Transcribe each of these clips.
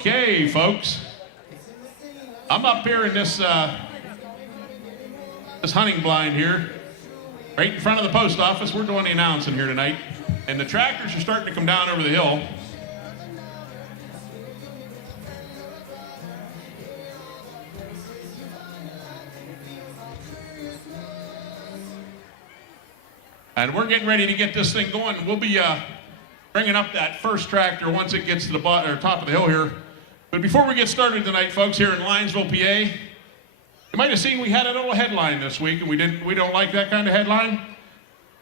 Okay, folks. I'm up here in this hunting blind here, right in front of the post office. We're doing the announcing here tonight, and the tractors are starting to come down over the hill. And we're getting ready to get this thing going. We'll be bringing up that first tractor once it gets to the top of the hill here. But before we get started tonight, folks, here in Linesville, PA, you might have seen we had a little headline this week, and we don't like that kind of headline.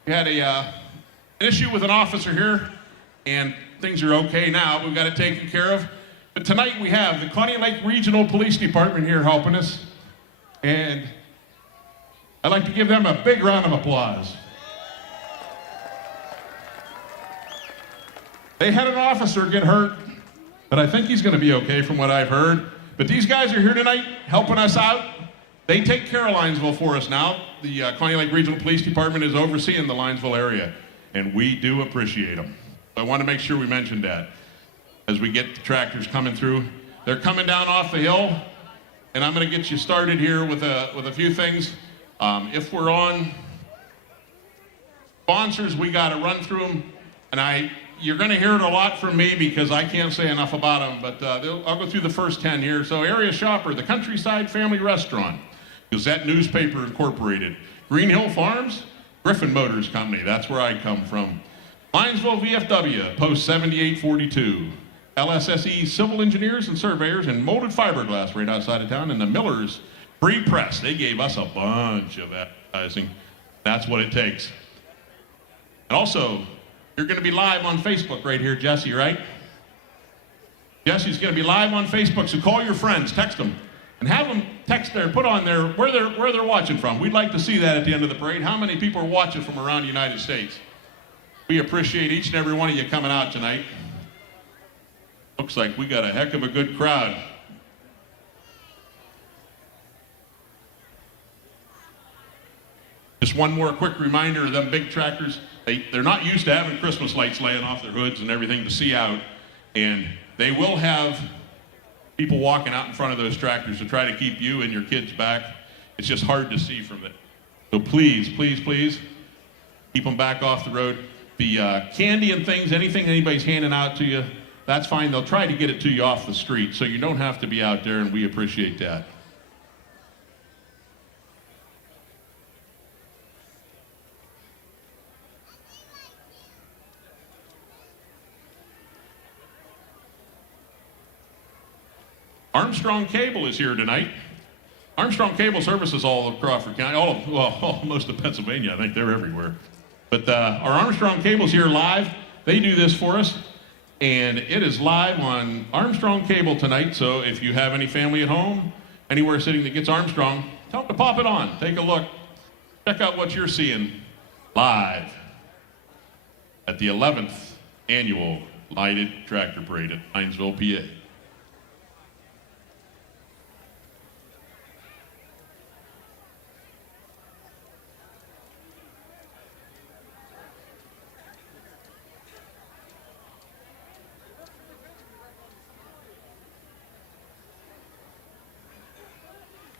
We had an issue with an officer here, and things are okay now. We've got it taken care of. But tonight we have the Claudia Lake Regional Police Department here helping us, and I'd like to give them a big round of applause. They had an officer get hurt, but I think he's going to be okay from what I've heard. But these guys are here tonight helping us out. They take care of Linesville for us now. The Claudia Lake Regional Police Department is overseeing the Linesville area, and we do appreciate them. So I want to make sure we mention that as we get the tractors coming through. They're coming down off the hill, and I'm going to get you started here with a few things. If we're on sponsors, we got to run through them, and you're going to hear it a lot from me because I can't say enough about them, but I'll go through the first 10 here. So Area Shopper, the Countryside Family Restaurant, Gazette Newspaper Incorporated, Green Hill Farms, Griffin Motors Company, that's where I come from. Linesville VFW, Post 7842, LSSE Civil Engineers and Surveyors, and Molded Fiberglass right outside of town, and the Millers Free Press. They gave us a bunch of advertising. That's what it takes. And also, you're going to be live on Facebook right here, Jesse, right? Jesse's going to be live on Facebook, so call your friends, text them, and have them text put on there where they're watching from. We'd like to see that at the end of the parade. How many people are watching from around the United States? We appreciate each and every one of you coming out tonight. Looks like we got a heck of a good crowd. Just one more quick reminder of them big tractors. They're not used to having Christmas lights laying off their hoods and everything to see out, and they will have people walking out in front of those tractors to try to keep you and your kids back. It's just hard to see from it. So please, please, please, keep them back off the road. The candy and things, anything anybody's handing out to you, that's fine. They'll try to get it to you off the street, so you don't have to be out there, and we appreciate that. Armstrong Cable is here tonight. Armstrong Cable services all of Crawford County, most of Pennsylvania. I think they're everywhere. But our Armstrong Cable's here live. They do this for us, and it is live on Armstrong Cable tonight. So if you have any family at home, anywhere sitting that gets Armstrong, tell them to pop it on. Take a look. Check out what you're seeing live at the 11th Annual Lighted Tractor Parade at Linesville, PA.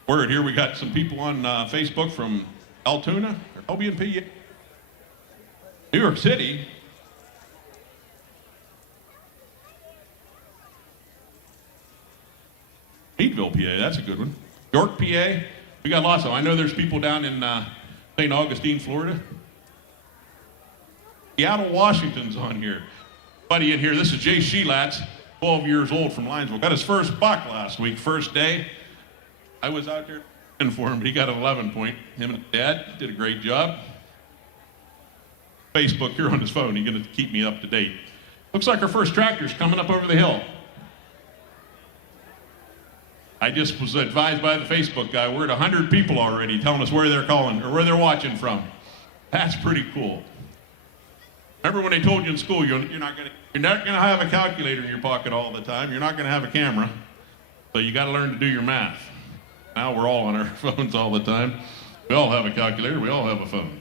Word here, we got some people on Facebook from Altoona, or Albion, PA, New York City. Meadville, PA, that's a good one. York, PA, we got lots of them. I know there's people down in St. Augustine, Florida. Seattle, Washington's on here. Buddy in here, this is Jay Sheelatz, 12 years old from Linesville. Got his first buck last week, first day. I was out there for him, but he got an 11 point. Him and Dad did a great job. Facebook here on his phone, he's going to keep me up to date. Looks like our first tractor's coming up over the hill. I just was advised by the Facebook guy, we're at 100 people already telling us where they're calling or where they're watching from. That's pretty cool. Remember when they told you in school you're not going to have a calculator in your pocket all the time. You're not going to have a camera, so you got to learn to do your math. Now we're all on our phones all the time. We all have a calculator. We all have a phone.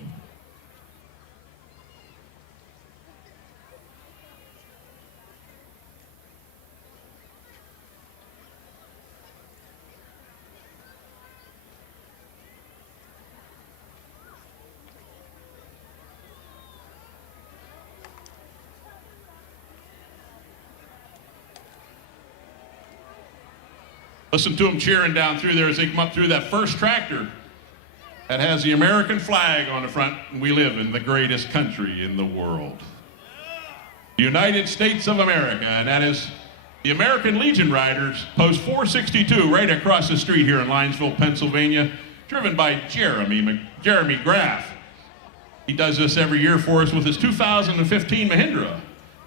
Listen to them cheering down through there as they come up through that first tractor that has the American flag on the front, and we live in the greatest country in the world. The United States of America, and that is the American Legion Riders, post 462, right across the street here in Linesville, Pennsylvania, driven by Jeremy Graff. He does this every year for us with his 2015 Mahindra,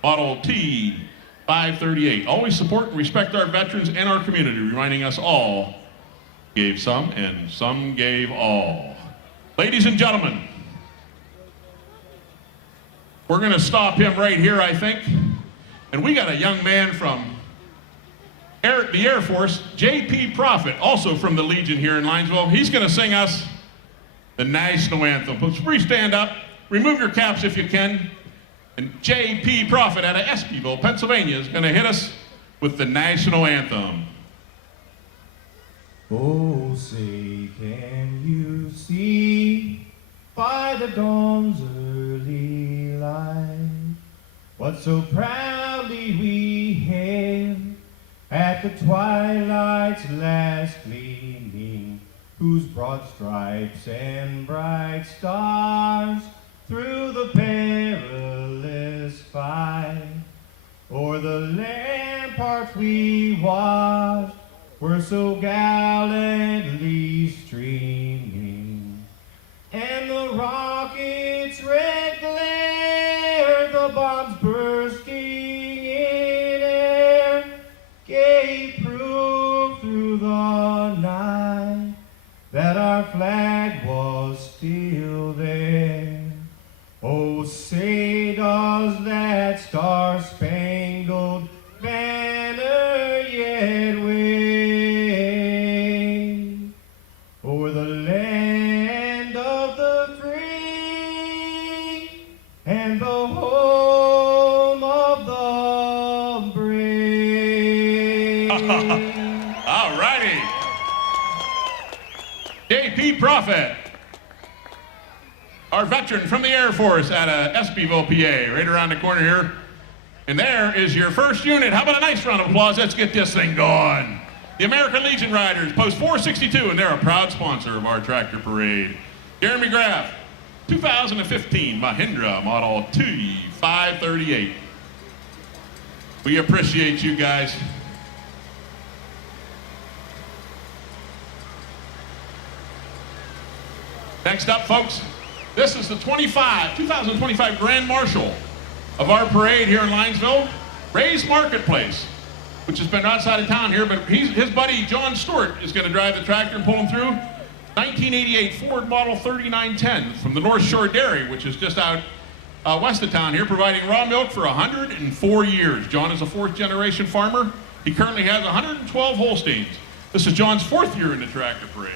Model T538. Always support and respect our veterans and our community, reminding us all gave some and some gave all. Ladies and gentlemen, we're going to stop him right here, I think. And we got a young man from the Air Force, J.P. Prophet, also from the Legion here in Linesville. He's going to sing us the national anthem. Please stand up, remove your caps if you can. And J.P. Prophet out of Espyville, Pennsylvania, is going to hit us with the national anthem. Oh, say, can you see by the dawn's early light what so proudly we hailed at the twilight's last gleaming, whose broad stripes and bright stars through the perilous fight o'er the ramparts we watched were so gallantly streaming, and the rocket's red glare, the bombs bursting in air, gave proof through the night that our flag was still there. Oh, say does that star-spangled banner yet wave o'er the land of the free and the home of the brave? All righty. J.P. Prophet, our veteran from the Air Force out of Espyville, PA, right around the corner here. And there is your first unit. How about a nice round of applause? Let's get this thing going. The American Legion Riders, post 462, and they're a proud sponsor of our tractor parade. Jeremy Graff, 2015 Mahindra Model T538. We appreciate you guys. Next up, folks, this is the 2025 Grand Marshal of our parade here in Linesville, Ray's Marketplace, which has been outside of town here, but his buddy John Stewart is going to drive the tractor and pull him through. 1988 Ford Model 3910 from the North Shore Dairy, which is just out west of town here, providing raw milk for 104 years. John is a fourth-generation farmer. He currently has 112 Holsteins. This is John's fourth year in the tractor parade.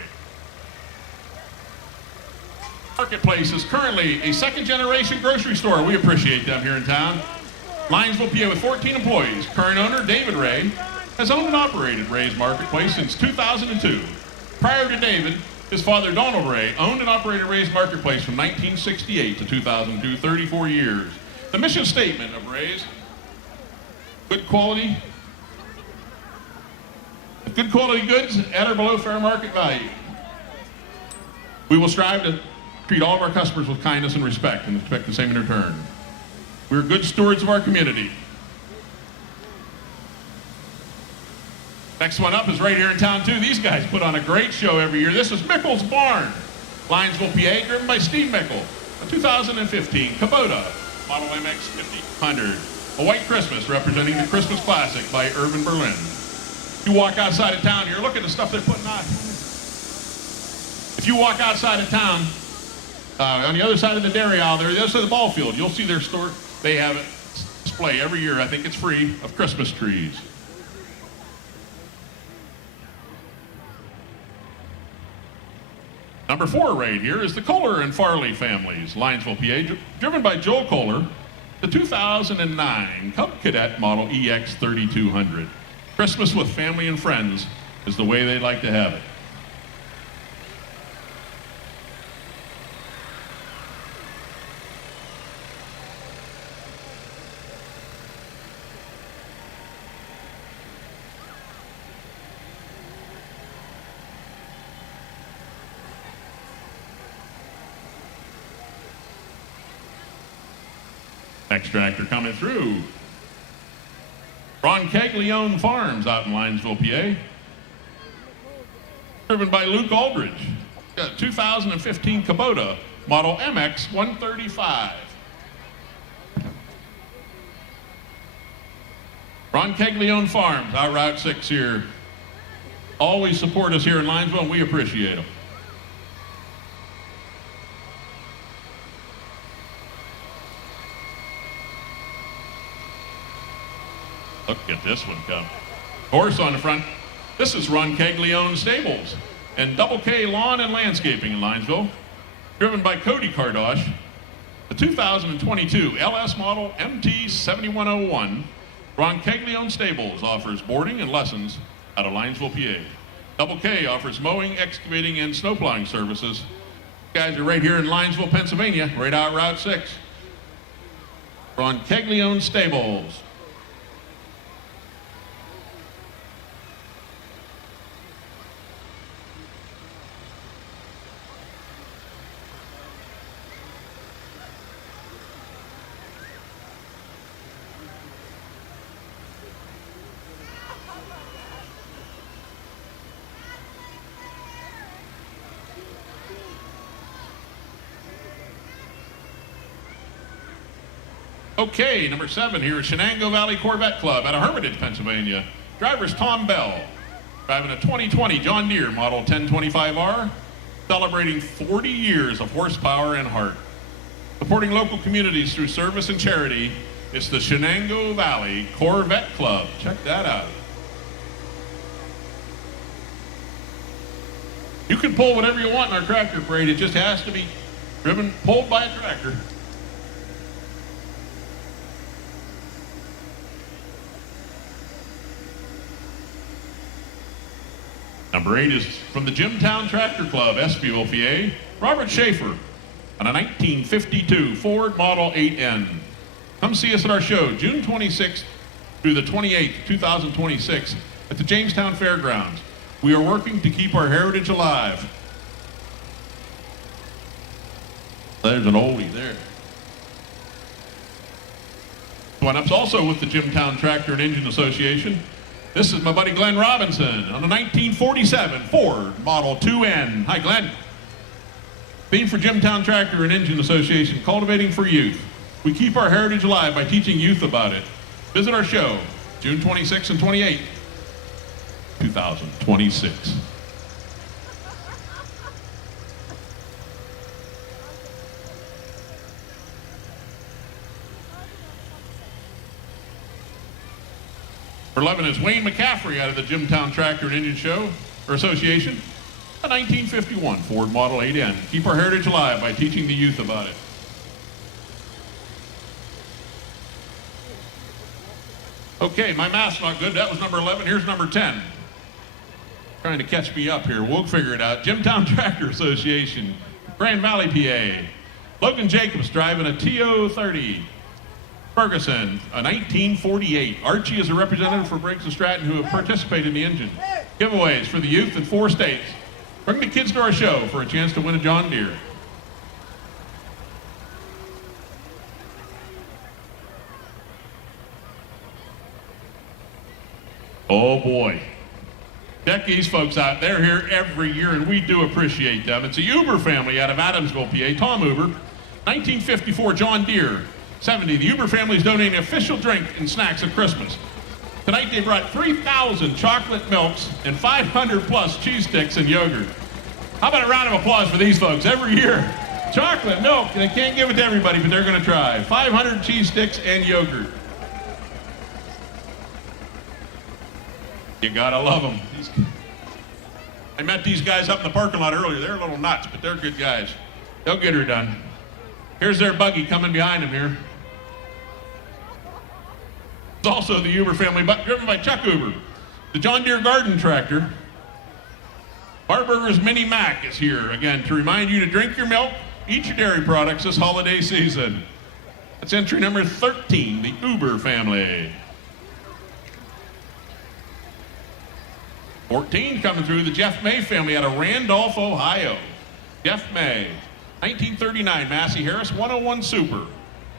Marketplace is currently a second-generation grocery store. We appreciate them here in town. Linesville, PA, with 14 employees. Current owner, David Ray, has owned and operated Ray's Marketplace since 2002. Prior to David, his father, Donald Ray, owned and operated Ray's Marketplace from 1968 to 2002, 34 years. The mission statement of Ray's: good quality goods at or below fair market value. We will strive to treat all of our customers with kindness and respect, and expect the same in return. We're good stewards of our community. Next one up is right here in town too. These guys put on a great show every year. This is Mickle's Barn, Linesville, PA, driven by Steve Mickle. A 2015 Kubota Model MX 5000. A White Christmas representing the Christmas Classic by Irvin Berlin. You walk outside of town here, look at the stuff they're putting on. If you walk outside of town, on the other side of the dairy aisle there, the other side of the ball field, you'll see their store. They have a display every year, I think it's free, of Christmas trees. Number 4 right here is the Kohler and Farley families, Linesville, PA, driven by Joel Kohler, the 2009 Cub Cadet Model EX 3200. Christmas with family and friends is the way they'd like to have it. Next tractor coming through. Ron Caglione Farms out in Linesville, PA. Driven by Luke Aldridge. Got a 2015 Kubota model MX 135. Ron Caglione Farms out Route 6 here. Always support us here in Linesville, and we appreciate them. Look at this one come. Horse on the front. This is Ron Caglione Stables and Double K Lawn and Landscaping in Linesville. Driven by Cody Kardosh. The 2022 LS model MT 7101. Ron Caglione Stables offers boarding and lessons out of Linesville, PA. Double K offers mowing, excavating, and snowplowing services. Guys are right here in Linesville, Pennsylvania, right out Route 6. Ron Caglione Stables. Okay, number 7 here is Shenango Valley Corvette Club out of Hermitage, Pennsylvania. Driver's Tom Bell, driving a 2020 John Deere Model 1025R, celebrating 40 years of horsepower and heart. Supporting local communities through service and charity, it's the Shenango Valley Corvette Club. Check that out. You can pull whatever you want in our tractor parade. It just has to be pulled by a tractor. Number 8 is from the Jimtown Tractor Club, Espeville, PA. Robert Schaefer on a 1952 Ford Model 8N. Come see us at our show, June 26th through the 28th, 2026, at the Jamestown Fairgrounds. We are working to keep our heritage alive. There's an oldie there. One up's also with the Jimtown Tractor and Engine Association. This is my buddy Glenn Robinson on a 1947 Ford Model 2N. Hi, Glenn. Theme for Jimtown Tractor and Engine Association, Cultivating for Youth. We keep our heritage alive by teaching youth about it. Visit our show, June 26 and 28, 2026. For 11 is Wayne McCaffrey out of the Jimtown Tractor and Engine Show or Association, a 1951 Ford Model 8N. Keep our heritage alive by teaching the youth about it. Okay, my math's not good. That was number 11. Here's number 10. Trying to catch me up here. We'll figure it out. Jimtown Tractor Association, Grand Valley, PA. Logan Jacobs driving a TO30. Ferguson, a 1948. Archie is a representative for Briggs & Stratton who have participated in the engine. Giveaways for the youth in 4 states. Bring the kids to our show for a chance to win a John Deere. Oh boy. Check these folks out. They're here every year and we do appreciate them. It's a Uber family out of Adamsville, PA. Tom Uber, 1954 John Deere. 70, the Uber family is donating official drink and snacks at Christmas. Tonight they brought 3,000 chocolate milks and 500 plus cheese sticks and yogurt. How about a round of applause for these folks every year? Chocolate, milk, and they can't give it to everybody, but they're gonna try. 500 cheese sticks and yogurt. You gotta love them. I met these guys up in the parking lot earlier. They're a little nuts, but they're good guys. They'll get her done. Here's their buggy coming behind them here. It's also the Uber family, but driven by Chuck Uber. The John Deere garden tractor. Barburger's Mini Mac is here again to remind you to drink your milk, eat your dairy products this holiday season. That's entry number 13, the Uber family. 14 coming through, the Jeff May family out of Randolph, Ohio. Jeff May, 1939 Massey Harris 101 Super.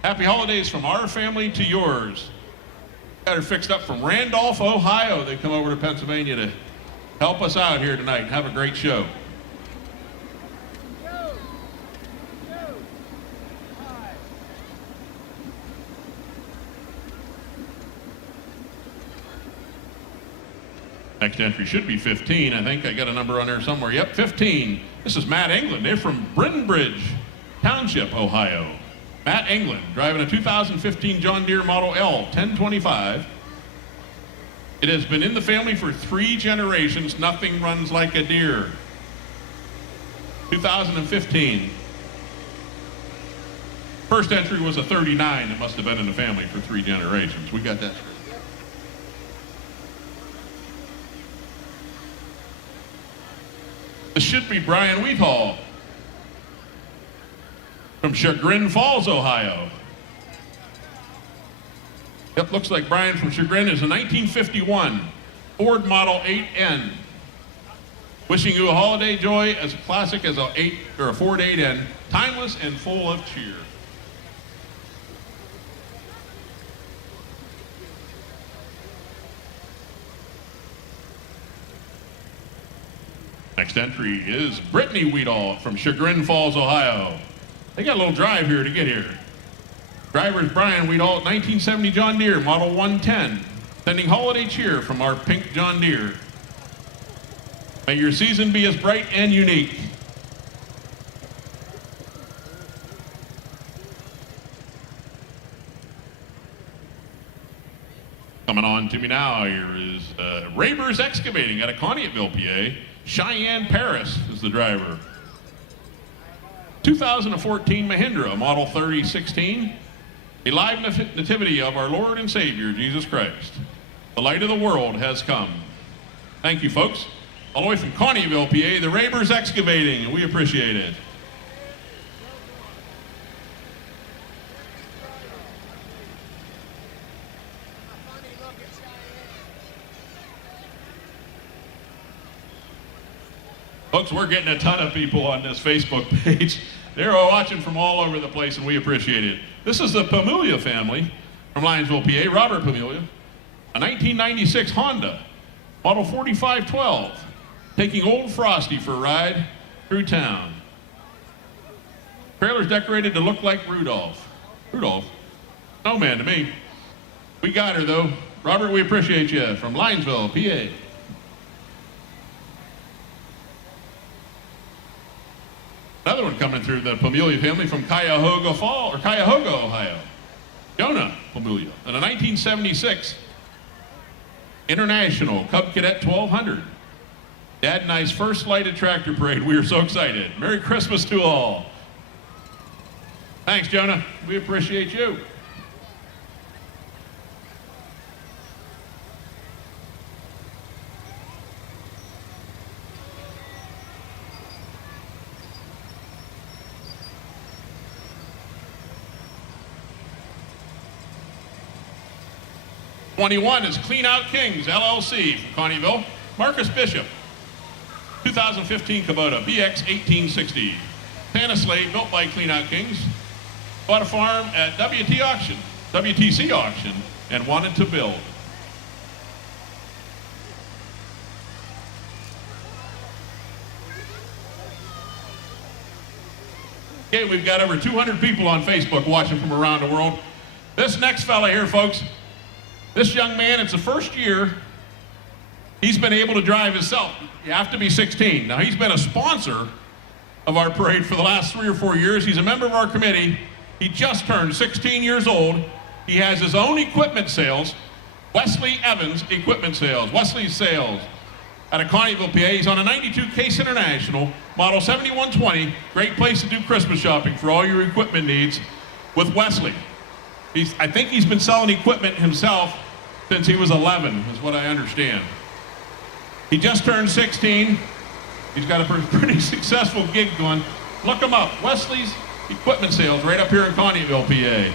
Happy holidays from our family to yours. Got her fixed up from Randolph, Ohio. They come over to Pennsylvania to help us out here tonight and have a great show. Next entry should be 15. I think I got a number on there somewhere. Yep, 15. This is Matt England. They're from Brittonbridge Township, Ohio. Matt England, driving a 2015 John Deere Model L 1025. It has been in the family for 3 generations. Nothing runs like a deer. 2015. First entry was a 39. It must have been in the family for 3 generations. We got that. This should be Brian Wheathall from Chagrin Falls, Ohio. Yep, looks like Brian from Chagrin is a 1951 Ford Model 8N. Wishing you a holiday joy as classic as a Ford 8N, timeless and full of cheer. Next entry is Brittany Wheathall from Chagrin Falls, Ohio. They got a little drive here to get here. Driver is Brian Wheathall, 1970 John Deere, Model 110. Sending holiday cheer from our pink John Deere. May your season be as bright and unique. Coming on to me now, here is Rabers Excavating out of Conneautville, PA. Cheyenne Paris is the driver. 2014 Mahindra, Model 3016. A live nativity of our Lord and Savior, Jesus Christ. The light of the world has come. Thank you, folks. All the way from Conneautville, PA, the Rabers Excavating, and we appreciate it. Folks, we're getting a ton of people on this Facebook page. They're watching from all over the place, and we appreciate it. This is the Pamulia family from Linesville, PA, Robert Pamulia. A 1996 Honda, Model 4512, taking old Frosty for a ride through town. Trailer's decorated to look like Rudolph. Rudolph? Snowman to me. We got her, though. Robert, we appreciate you from Linesville, PA. Another one coming through the Pamulia family from Cuyahoga, Ohio. Jonah Pamulia, and a 1976 International Cub Cadet 1200. Dad and I's first lighted tractor parade. We are so excited. Merry Christmas to all. Thanks, Jonah. We appreciate you. '21 is Clean Out Kings, LLC from Conneautville. Marcus Bishop, 2015 Kubota BX 1860. Santa Sleigh built by Clean Out Kings. Bought a farm at WTC auction, and wanted to build. Okay, we've got over 200 people on Facebook watching from around the world. This next fella here, folks, this young man, it's the first year he's been able to drive himself. You have to be 16. Now, he's been a sponsor of our parade for the last 3 or 4 years. He's a member of our committee. He just turned 16 years old. He has his own equipment sales, Wesley Evans Equipment Sales, Wesley's Sales, out of Conneautville, PA. He's on a 92 Case International, Model 7120. Great place to do Christmas shopping for all your equipment needs with Wesley. I think he's been selling equipment himself since he was 11, is what I understand. He just turned 16. He's got a pretty successful gig going. Look him up, Wesley's Equipment Sales, right up here in Conneautville, PA.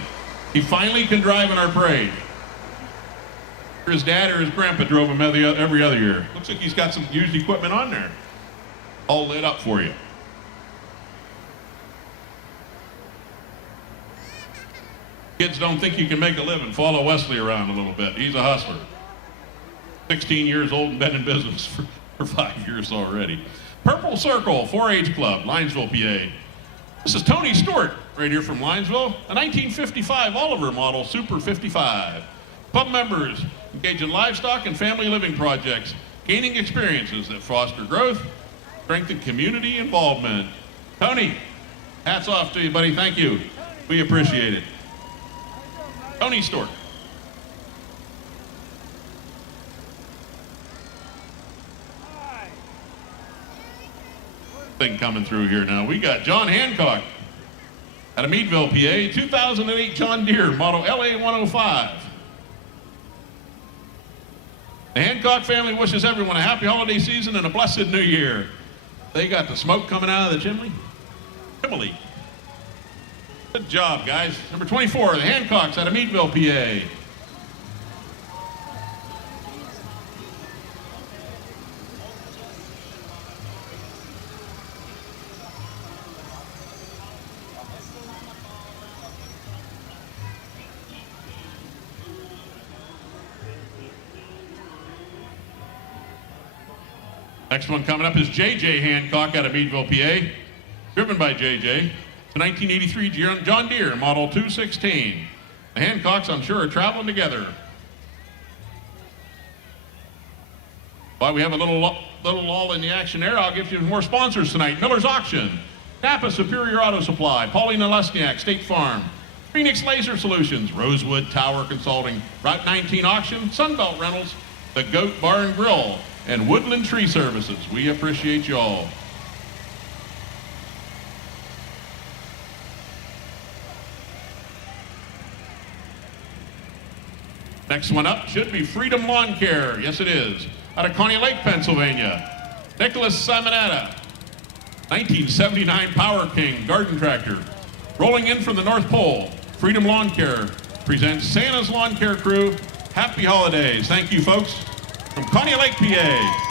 He finally can drive in our parade. His dad or his grandpa drove him every other year. Looks like he's got some used equipment on there, all lit up for you. Kids don't think you can make a living. Follow Wesley around a little bit. He's a hustler. 16 years old and been in business for 5 years already. Purple Circle 4-H Club, Linesville, PA. This is Tony Stewart, right here from Linesville, a 1955 Oliver model Super 55. Club members engage in livestock and family living projects, gaining experiences that foster growth, strengthen community involvement. Tony, hats off to you, buddy. Thank you. We appreciate it. Tony Stewart. Thing coming through here now. We got John Hancock out of Meadville, PA, 2008 John Deere model LA 105. The Hancock family wishes everyone a happy holiday season and a blessed new year. They got the smoke coming out of the chimney. Chimney. Good job, guys. Number 24, the Hancocks out of Meadville, PA. Next one coming up is J.J. Hancock out of Meadville, PA. Driven by J.J. The 1983 John Deere Model 216. The Hancocks, I'm sure, are traveling together. While we have a little lull in the action there, I'll give you more sponsors tonight. Miller's Auction, Napa Superior Auto Supply, Pauline Lesniak, State Farm, Phoenix Laser Solutions, Rosewood Tower Consulting, Route 19 Auction, Sunbelt Rentals, The Goat Bar and Grill, and Woodland Tree Services. We appreciate you all. Next one up should be Freedom Lawn Care. Yes, it is. Out of Coney Lake, Pennsylvania. Nicholas Simonetta, 1979 Power King Garden Tractor. Rolling in from the North Pole, Freedom Lawn Care presents Santa's Lawn Care Crew. Happy holidays. Thank you, folks. From Coney Lake, PA.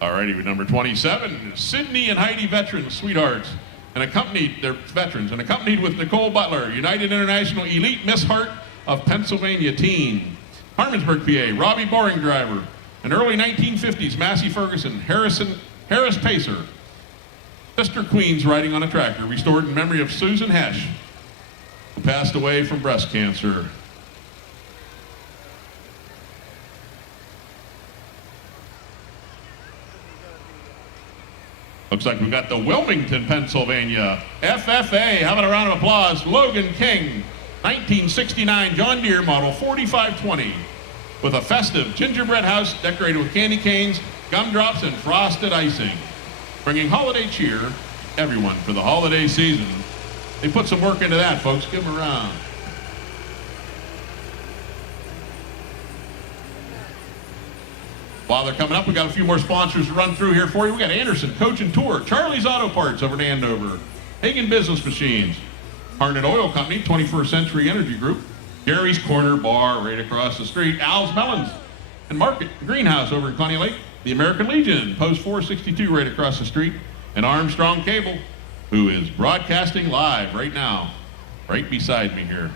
Alrighty, with number 27, Sydney and Heidi Veterans, Sweethearts, and accompanied with Nicole Butler, United International Elite Miss Heart of Pennsylvania Teen. Harmonsburg, PA, Robbie Boring Driver, an early 1950s Massey Ferguson, Harris Pacer, Sister Queens riding on a tractor, restored in memory of Susan Hesh, who passed away from breast cancer. Looks like we've got the Wilmington, Pennsylvania FFA. How about a round of applause? Logan King, 1969 John Deere Model 4520, with a festive gingerbread house decorated with candy canes, gumdrops, and frosted icing. Bringing holiday cheer to everyone for the holiday season. They put some work into that, folks. Give them a round. While they're coming up, we got a few more sponsors to run through here for you. We got Anderson Coach and Tour, Charlie's Auto Parts over in Andover, Hagen Business Machines, Harnett Oil Company, 21st Century Energy Group, Gary's Corner Bar right across the street, Al's Melons and Market Greenhouse over in Coney Lake, the American Legion, Post 462 right across the street, and Armstrong Cable, who is broadcasting live right now, right beside me here.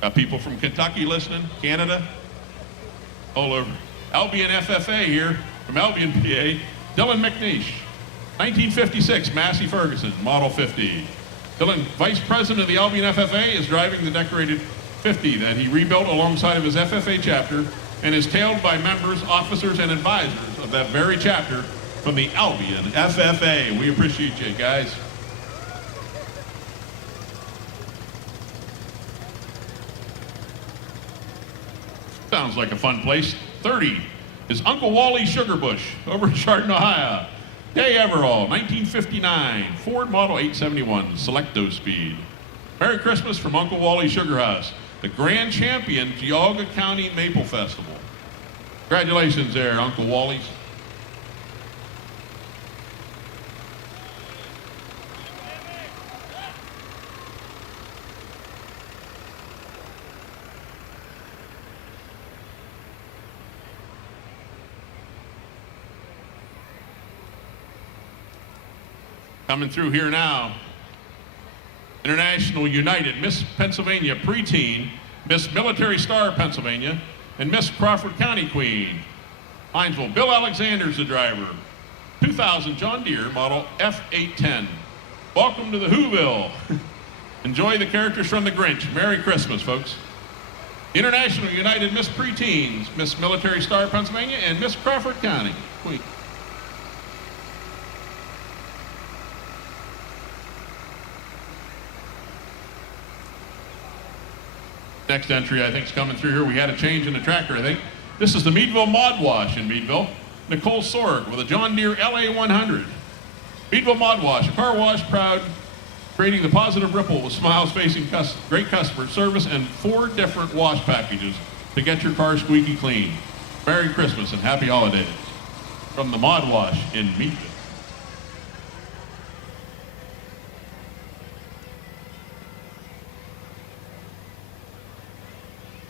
Got people from Kentucky listening, Canada, all over. Albion FFA here from Albion, PA. Dylan McNeish, 1956 Massey Ferguson, Model 50. Dylan, Vice President of the Albion FFA, is driving the decorated 50 that he rebuilt alongside of his FFA chapter and is tailed by members, officers, and advisors of that very chapter from the Albion FFA. We appreciate you guys. Sounds like a fun place. 30 is Uncle Wally's Sugar Bush over in Chardon, Ohio. Day Everall, 1959, Ford Model 871, Selecto Speed. Merry Christmas from Uncle Wally's Sugar House, the grand champion Geauga County Maple Festival. Congratulations there, Uncle Wally's. Coming through here now. International United, Miss Pennsylvania Preteen, Miss Military Star Pennsylvania, and Miss Crawford County Queen. Linesville, Bill Alexander's the driver. 2000 John Deere model F810. Welcome to the Whoville. Enjoy the characters from the Grinch. Merry Christmas, folks. International United Miss Preteens, Miss Military Star Pennsylvania, and Miss Crawford County Queen. Next entry, I think, is coming through here. We had a change in the tractor, I think. This is the Meadville Mod Wash in Meadville. Nicole Sorg with a John Deere LA100. Meadville Mod Wash, a car wash proud, creating the positive ripple with smiles facing great customer service and 4 different wash packages to get your car squeaky clean. Merry Christmas and happy holidays from the Mod Wash in Meadville.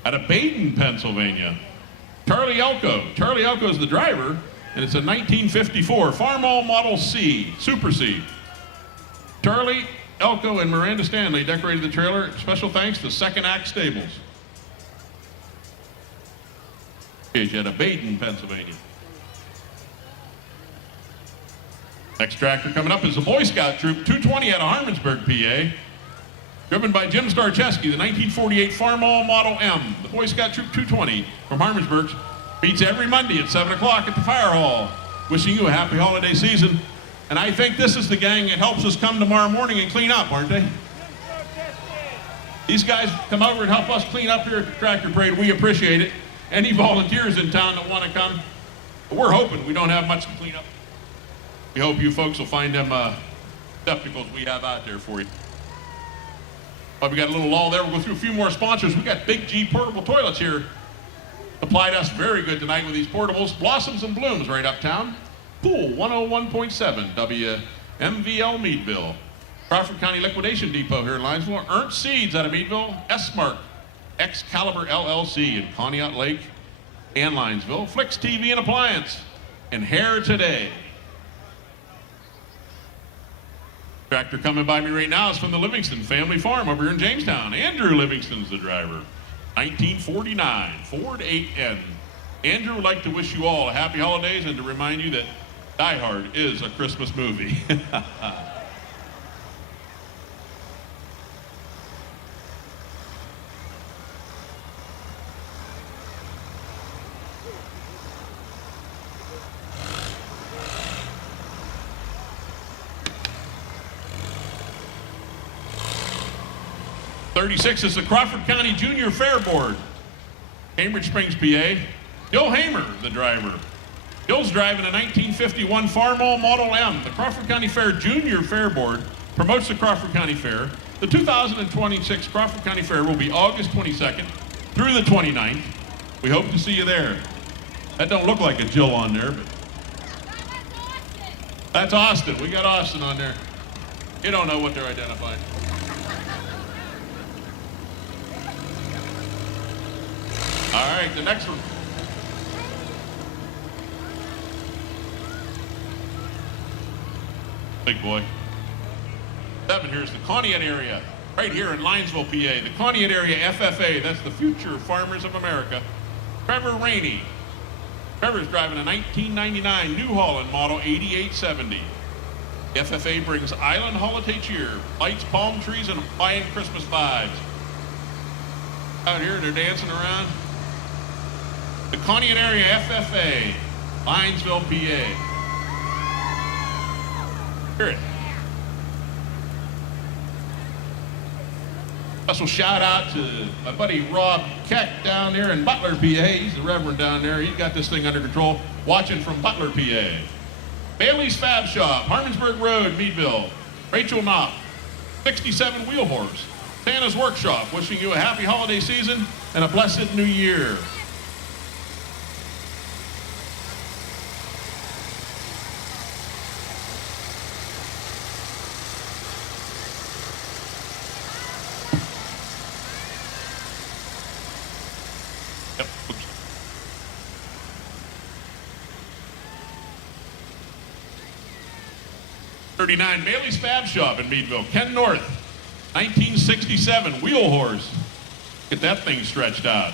Out of Baden, Pennsylvania, Charlie Elko. Charlie Elko is the driver, and it's a 1954 Farmall Model C, Super C. Charlie Elko and Miranda Stanley decorated the trailer. Special thanks to Second Act Stables. Here's out of Baden, Pennsylvania. Next tractor coming up is the Boy Scout Troop 220 out of Harmonsburg, PA. Driven by Jim Starcheski, the 1948 Farmall Model M. The Boy Scout Troop 220 from Harmonsburg meets every Monday at 7 o'clock at the fire hall. Wishing you a happy holiday season. And I think this is the gang that helps us come tomorrow morning and clean up, aren't they? These guys come over and help us clean up here at the tractor parade. We appreciate it. Any volunteers in town that want to come, we're hoping we don't have much to clean up. We hope you folks will find them receptacles we have out there for you. We got a little lull there. We'll go through a few more sponsors. We got Big G portable toilets here. Applied us very good tonight with these portables. Blossoms and Blooms right uptown. Pool 101.7 WMVL Meadville. Crawford County Liquidation Depot here in Linesville. Ernst Seeds out of Meadville. S-Mark Excalibur LLC in Conneaut Lake and Linesville. Flicks TV and Appliance. And Hair Today. Tractor coming by me right now is from the Livingston Family Farm over here in Jamestown. Andrew Livingston's the driver. 1949 Ford 8N. Andrew would like to wish you all a happy holidays and to remind you that Die Hard is a Christmas movie. 36 is the Crawford County Junior Fair Board. Cambridge Springs, PA. Gil Hamer, the driver. Gil's driving a 1951 Farmall Model M. The Crawford County Fair Junior Fair Board promotes the Crawford County Fair. The 2026 Crawford County Fair will be August 22nd through the 29th. We hope to see you there. That don't look like a Jill on there, but that's Austin. We got Austin on there. You don't know what they're identifying. All right, the next one. Big boy. 7, here's the Conneaut area, right here in Linesville, PA. The Conneaut area FFA, that's the Future Farmers of America. Trevor Rainey. Trevor's driving a 1999 New Holland Model 8870. The FFA brings island holiday cheer, lights, palm trees, and Hawaiian Christmas vibes. Out here, they're dancing around. The Conneaut area FFA, Linesville, PA. Hear it. Special shout out to my buddy Rob Keck down there in Butler, PA. He's the Reverend down there. He's got this thing under control. Watching from Butler, PA. Bailey's Fab Shop, Harmonsburg Road, Meadville. Rachel Knopp, 67 Wheel Horse. Santa's Workshop, wishing you a happy holiday season and a blessed new year. 39, Bailey's Fab Shop in Meadville. Ken North, 1967, Wheel Horse. Get that thing stretched out.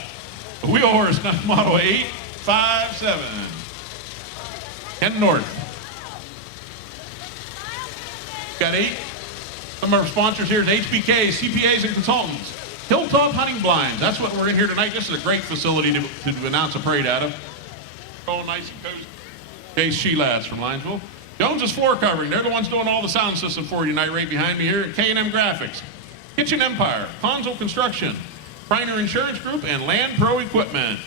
The Wheel Horse, model 857. Ken North. Got 8. Some of our sponsors here is HBK, CPAs and Consultants. Hilltop Hunting Blinds. That's what we're in here tonight. This is a great facility to announce a parade out of. All nice and cozy. Case Sheelads from Linesville. Jones's Floor Covering. They're the ones doing all the sound system for you tonight right behind me here. K&M Graphics. Kitchen Empire. Console Construction. Reiner Insurance Group and Land Pro Equipment.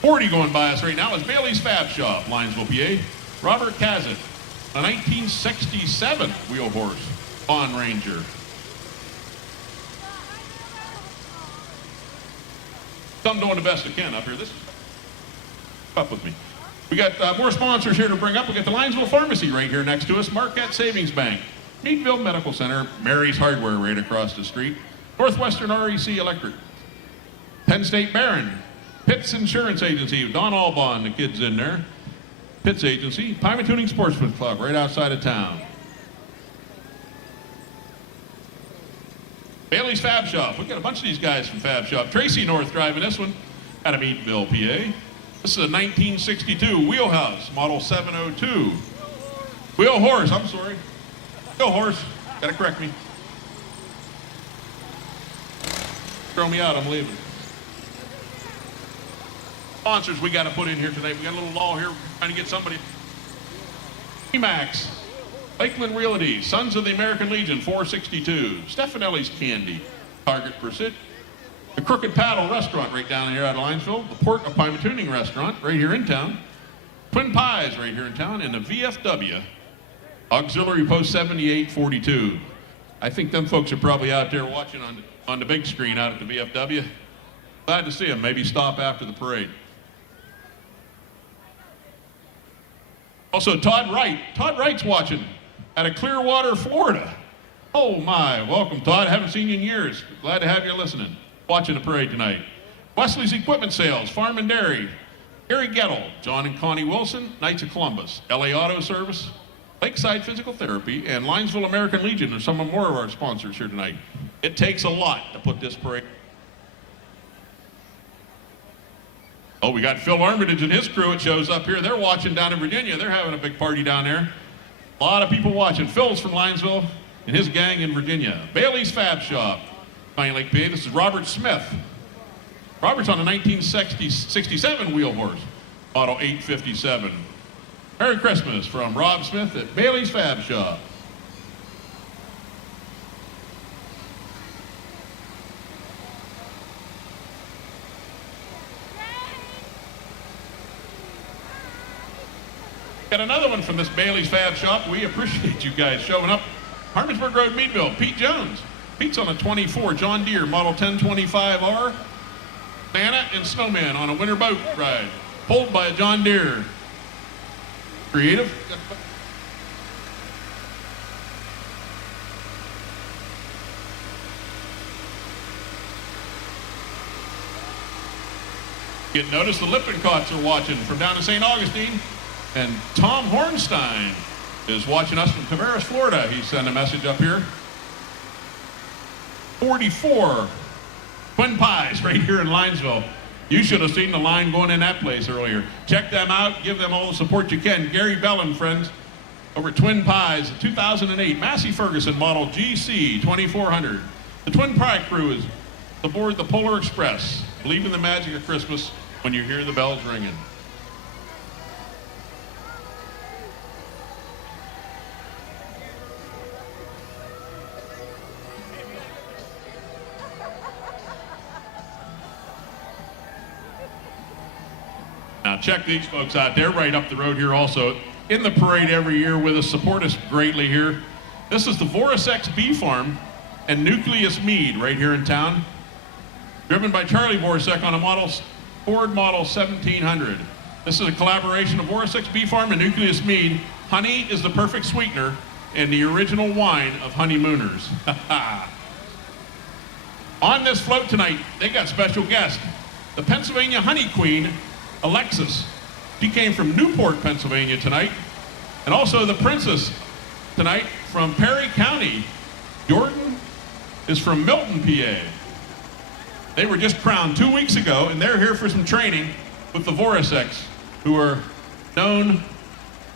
40 going by us right now is Bailey's Fab Shop, Linesville, PA. Robert Kazet, a 1967 Wheel Horse Fawn Ranger. I'm doing the best I can up here. This is up with me. We got more sponsors here to bring up. We got the Linesville Pharmacy right here next to us. Marquette Savings Bank. Meadville Medical Center. Mary's Hardware right across the street. Northwestern REC Electric. Penn State Barron. Pitts Insurance Agency. Don Albon, the kids in there. Pitts Agency. Pima Tuning Sportsman Club right outside of town. Bailey's Fab Shop. We got a bunch of these guys from Fab Shop. Tracy North driving this one out of Meadville, PA. This is a 1962 Wheelhouse, model 702. Wheel Horse, I'm sorry. Wheel Horse, gotta correct me. Throw me out, I'm leaving. Sponsors we gotta put in here tonight. We got a little law here, trying to get somebody. Emax, Lakeland Realty, Sons of the American Legion, 462. Stefanelli's Candy, Target Pursuit. The Crooked Paddle Restaurant right down here out of Linesville. The Port of Pima Tuning Restaurant right here in town. Twin Pies right here in town. And the VFW Auxiliary Post 7842. I think them folks are probably out there watching on the big screen out at the VFW. Glad to see them. Maybe stop after the parade. Also, Todd Wright. Todd Wright's watching out of Clearwater, Florida. Oh my, welcome Todd. Haven't seen you in years. Glad to have you listening. Watching the parade tonight. Wesley's Equipment Sales, Farm and Dairy. Gary Gettle, John and Connie Wilson, Knights of Columbus. LA Auto Service, Lakeside Physical Therapy, and Linesville American Legion are some more of our sponsors here tonight. It takes a lot to put this parade. Oh, we got Phil Armitage and his crew. It shows up here. They're watching down in Virginia. They're having a big party down there. A lot of people watching. Phil's from Linesville and his gang in Virginia. Bailey's Fab Shop, Pine Lake, PA. This is Robert Smith. Robert's on a 1967 Wheel Horse, model 857. Merry Christmas from Rob Smith at Bailey's Fab Shop. Got another one from this Bailey's Fab Shop. We appreciate you guys showing up. Harmisburg Road, Meadville, Pete Jones. Pete's on a 24 John Deere Model 1025R. Santa and Snowman on a winter boat ride. Pulled by a John Deere. Creative. Get noticed, the Lippincotts are watching from down in St. Augustine. And Tom Hornstein is watching us from Tavares, Florida. He sent a message up here. 44 Twin Pies right here in Linesville. You should have seen the line going in that place earlier. Check them out. Give them all the support you can. Gary Bell and friends over at Twin Pies, 2008 Massey Ferguson model GC 2400. The Twin Pie crew is aboard the Polar Express. Believe in the magic of Christmas when you hear the bells ringing. Now check these folks out. They're right up the road here also. In the parade every year with us, support us greatly here. This is the Vorasex Bee Farm and Nucleus Mead right here in town. Driven by Charlie Voracek on a Ford Model 1700. This is a collaboration of Vorasex Bee Farm and Nucleus Mead. Honey is the perfect sweetener and the original wine of honeymooners. On this float tonight, they got special guests. The Pennsylvania Honey Queen, Alexis. She came from Newport, Pennsylvania tonight. And also the princess tonight from Perry County. Jordan is from Milton, PA. They were just crowned 2 weeks ago, and they're here for some training with the Vorisecs, who are known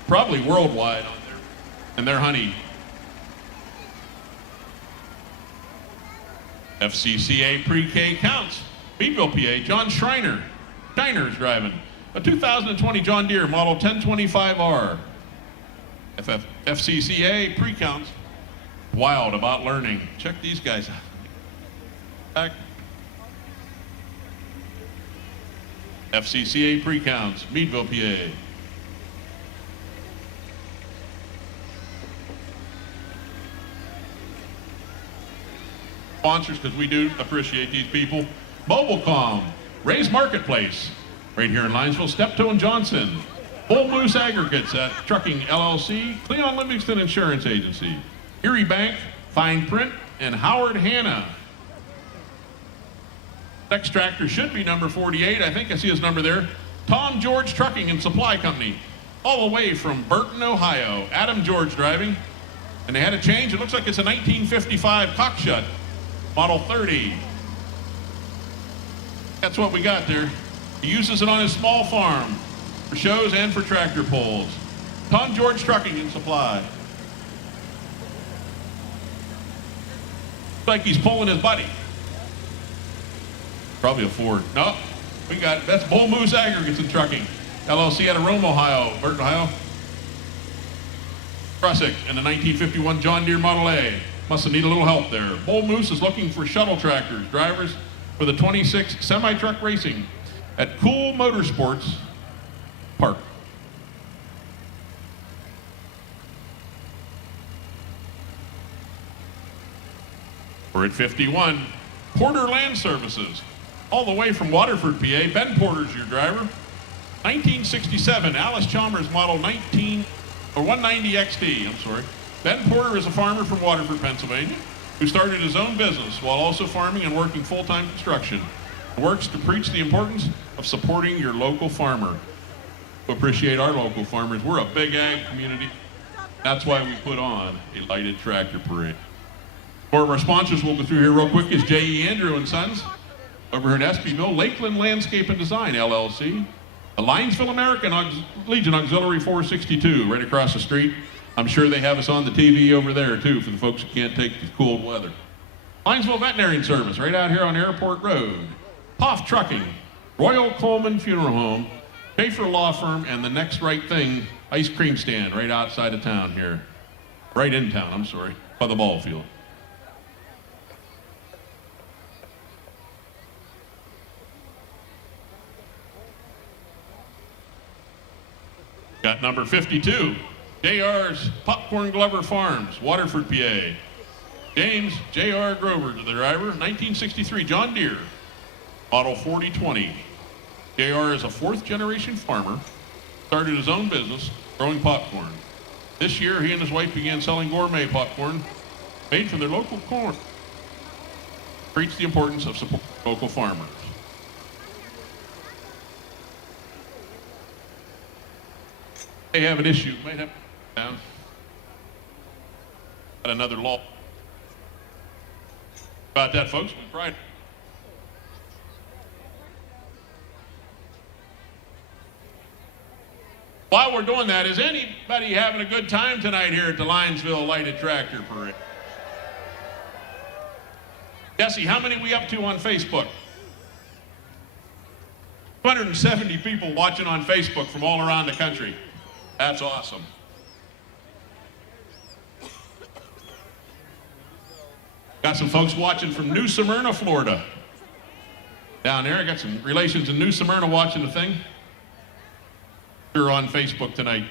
probably worldwide on their honey. FCCA Pre-K counts. Meadville, PA. John Schreiner's driving a 2020 John Deere Model 1025R. FCCA pre-counts. Wild about learning. Check these guys out. Back. FCCA pre-counts. Meadville, PA. Sponsors, because we do appreciate these people. Mobilecom, Ray's Marketplace, right here in Linesville. Steptoe and Johnson, Bull Moose Aggregates at Trucking LLC, Cleon Livingston Insurance Agency, Erie Bank, Fine Print, and Howard Hanna. Next tractor should be number 48. I think I see his number there. Tom George Trucking and Supply Company, all the way from Burton, Ohio. Adam George driving. And they had a change. It looks like it's a 1955 Cockshut, Model 30. That's what we got there. He uses it on his small farm for shows and for tractor pulls. Tom George Trucking and Supply. Looks like he's pulling his buddy. Probably a Ford. No, we got, that's Bull Moose Aggregates and Trucking, LLC out of Rome, Ohio, Burton, Ohio. Trussick and the 1951 John Deere Model A. Must have needed a little help there. Bull Moose is looking for shuttle tractors, drivers for the 26 semi-truck racing at Cool Motorsports Park. We're at 51. Porter Land Services, all the way from Waterford, PA. Ben Porter's your driver. 1967 Alice Chalmers Model 190 XD, I'm sorry. Ben Porter is a farmer from Waterford, Pennsylvania, who started his own business while also farming and working full-time construction. He works to preach the importance of supporting your local farmer. We appreciate our local farmers. We're a big ag community. That's why we put on a lighted tractor parade. Four of our sponsors we'll go through here real quick is J.E. Andrew and Sons over here in Espyville, Lakeland Landscape and Design, LLC, the Linesville American Legion Auxiliary 462 right across the street. I'm sure they have us on the TV over there too for the folks who can't take the cold weather. Linesville Veterinary Service right out here on Airport Road. Poff Trucking, Royal Coleman Funeral Home, Schaefer Law Firm, and the Next Right Thing ice cream stand right outside of town here. Right in town, I'm sorry, by the ball field. Got number 52, JR's Popcorn Glover Farms, Waterford, PA. James J.R. Grover, the driver, 1963 John Deere, Model 4020. J.R. is a fourth-generation farmer, started his own business growing popcorn. This year, he and his wife began selling gourmet popcorn made from their local corn. Preach the importance of supporting local farmers. They have an issue, might have down. Got another law. About that, folks, we pride. While we're doing that, is anybody having a good time tonight here at the Linesville Lighted Tractor Parade? Jesse, how many are we up to on Facebook? 270 people watching on Facebook from all around the country. That's awesome. Got some folks watching from New Smyrna, Florida. Down there, I got some relations in New Smyrna watching the thing. You're on Facebook tonight.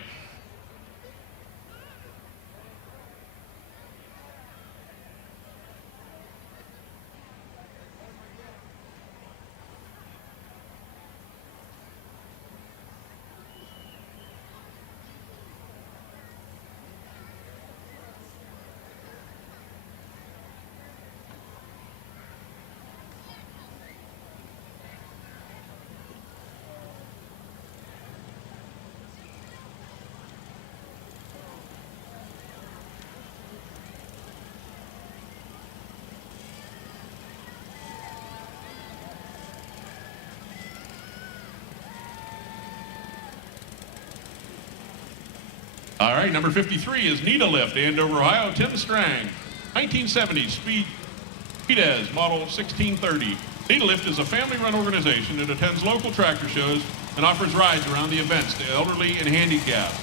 All right, number 53 is Nita Lift, Andover, Ohio, Tim Strang. 1970 Speedez, model 1630. Nita Lift is a family-run organization that attends local tractor shows and offers rides around the events to elderly and handicapped.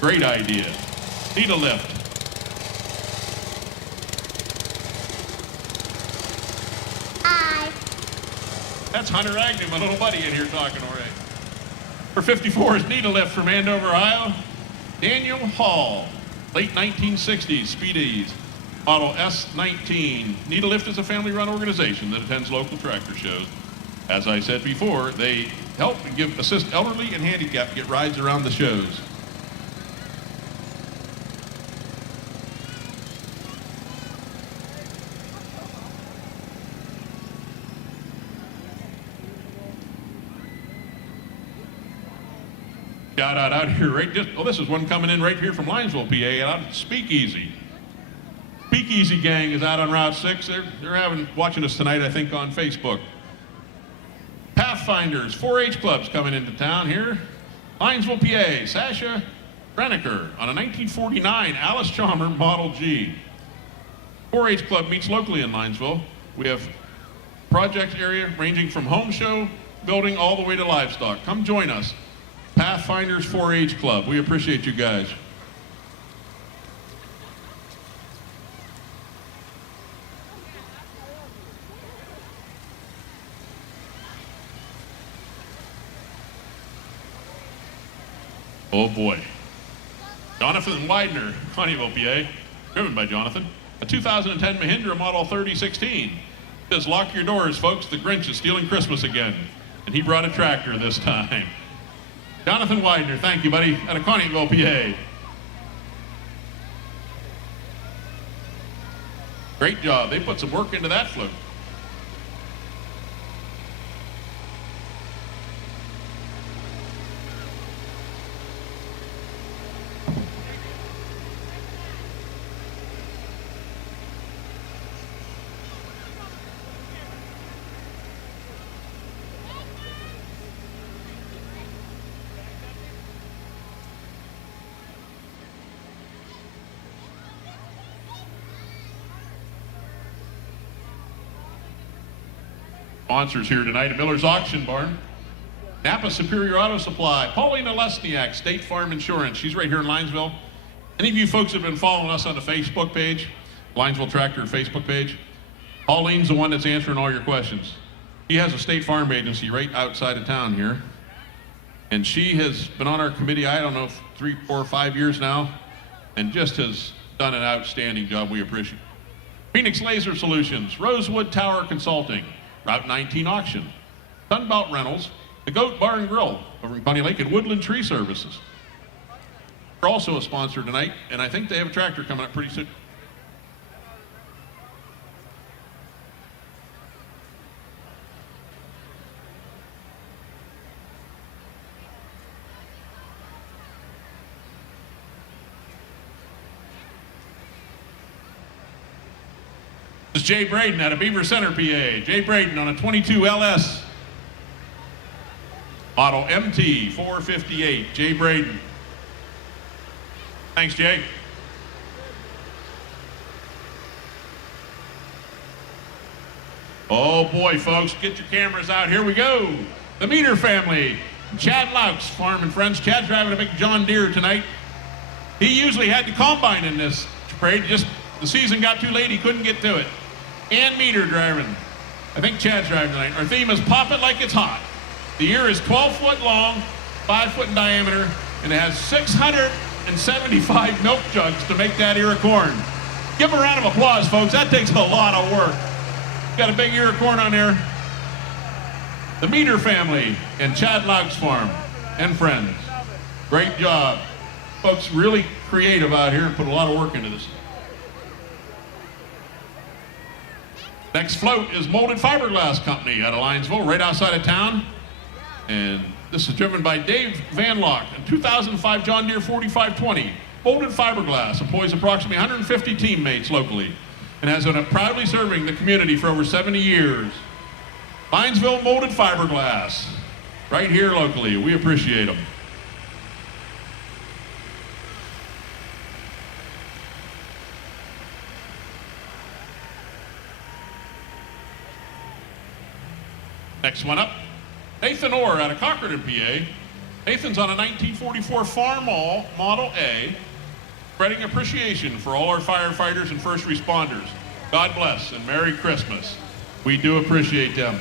Great idea. Nita Lift. Hi. That's Hunter Agnew, my little buddy in here talking already. Number 54 is Nita Lift from Andover, Ohio. Daniel Hall, late 1960s, Speedies, model S19. Nita Lift is a family-run organization that attends local tractor shows. As I said before, they help and assist elderly and handicapped get rides around the shows. Shout out here, right? This is one coming in right here from Linesville, PA, out at Speakeasy. Speakeasy gang is out on Route 6. They're watching us tonight, I think, on Facebook. Pathfinders, 4-H clubs coming into town here. Linesville, PA, Sasha Renneker on a 1949 Alice Chalmers Model G. 4-H club meets locally in Linesville. We have project area ranging from home show, building, all the way to livestock. Come join us. Pathfinders 4-H Club. We appreciate you guys. Oh boy. Jonathan Widener, Connieville, PA, driven by Jonathan. A 2010 Mahindra Model 3016. Says, lock your doors, folks. The Grinch is stealing Christmas again. And he brought a tractor this time. Jonathan Widener, thank you, buddy, out of Connieville, PA. Great job. They put some work into that float. Sponsors here tonight at Miller's Auction Barn, Napa Superior Auto Supply, Paulina Lesniak, State Farm Insurance. She's right here in Linesville. Any of you folks have been following us on the Facebook page, Linesville Tractor Facebook page? Pauline's the one that's answering all your questions. She has a State Farm agency right outside of town here. And she has been on our committee, I don't know, 3, 4, 5 years now, and just has done an outstanding job. We appreciate it. Phoenix Laser Solutions, Rosewood Tower Consulting, Route 19 Auction, Sunbelt Rentals, the Goat Bar and Grill over in Bunny Lake, and Woodland Tree Services. They're also a sponsor tonight, and I think they have a tractor coming up pretty soon. This is Jay Braden out of Beaver Center, PA. Jay Braden on a 22 LS model MT 458. Jay Braden. Thanks, Jay. Oh boy, folks, get your cameras out. Here we go. The Meter family. Chad Laux, Farm and Friends. Chad's driving a big John Deere tonight. He usually had the combine in this parade. Just the season got too late, he couldn't get to it. And Meter driving. I think Chad's driving tonight. Our theme is Pop It Like It's Hot. The ear is 12 foot long, 5 foot in diameter, and it has 675 milk jugs to make that ear of corn. Give a round of applause, folks. That takes a lot of work. Got a big ear of corn on there. The Meter family and Chad Laux Farm and Friends. Great job. Folks really creative out here and put a lot of work into this. Next float is Molded Fiberglass Company out of Linesville, right outside of town. And this is driven by Dave Van Lock, a 2005 John Deere 4520. Molded Fiberglass employs approximately 150 teammates locally and has been proudly serving the community for over 70 years. Linesville Molded Next one up, Nathan Orr out of Cockerton, PA. Nathan's on a 1944 Farm Model A, spreading appreciation for all our firefighters and first responders. God bless and Merry Christmas. We do appreciate them.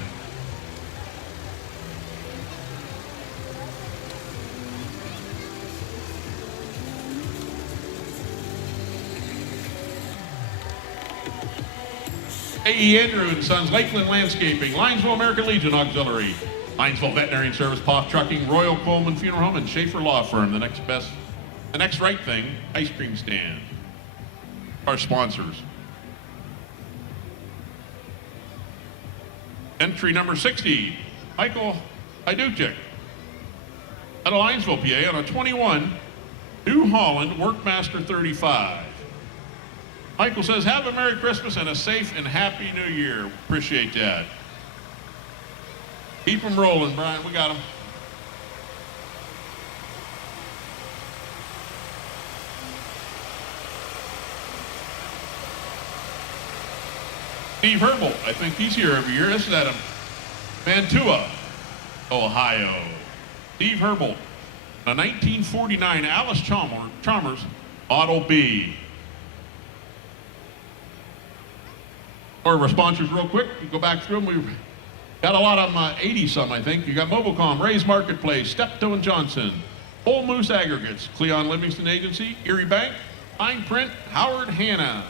A.E. Andrew and Sons, Lakeland Landscaping, Linesville American Legion Auxiliary, Linesville Veterinary Service, Poff Trucking, Royal Coleman Funeral Home, and Schaefer Law Firm. The next right thing, ice cream stand. Our sponsors. Entry number 60, Michael Iduchik out of Linesville, PA, on a 21 New Holland Workmaster 35. Michael says, have a Merry Christmas and a safe and happy New Year. Appreciate that. Keep them rolling, Brian. We got them. Steve Herbal, I think he's here every year. This is out of Mantua, Ohio. Steve Herbal, a 1949 Alice Chalmers Model B. Or our sponsors real quick, you go back through them. We've got a lot of them, 80-some, I think. You got Mobilecom, Ray's Marketplace, Steptoe and Johnson, Bull Moose Aggregates, Cleon Livingston Agency, Erie Bank, Fine Print, Howard Hanna.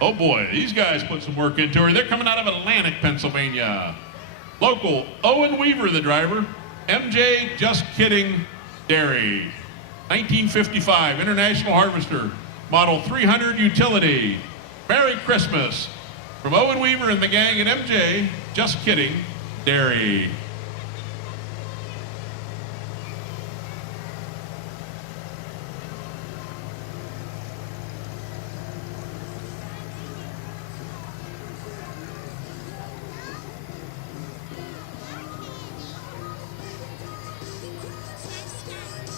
Oh boy, these guys put some work into it. They're coming out of Atlantic, Pennsylvania. Local, Owen Weaver, the driver. MJ, Just Kidding, Dairy. 1955 International Harvester, Model 300 Utility. Merry Christmas from Owen Weaver and the gang at MJ, Just Kidding, Dairy.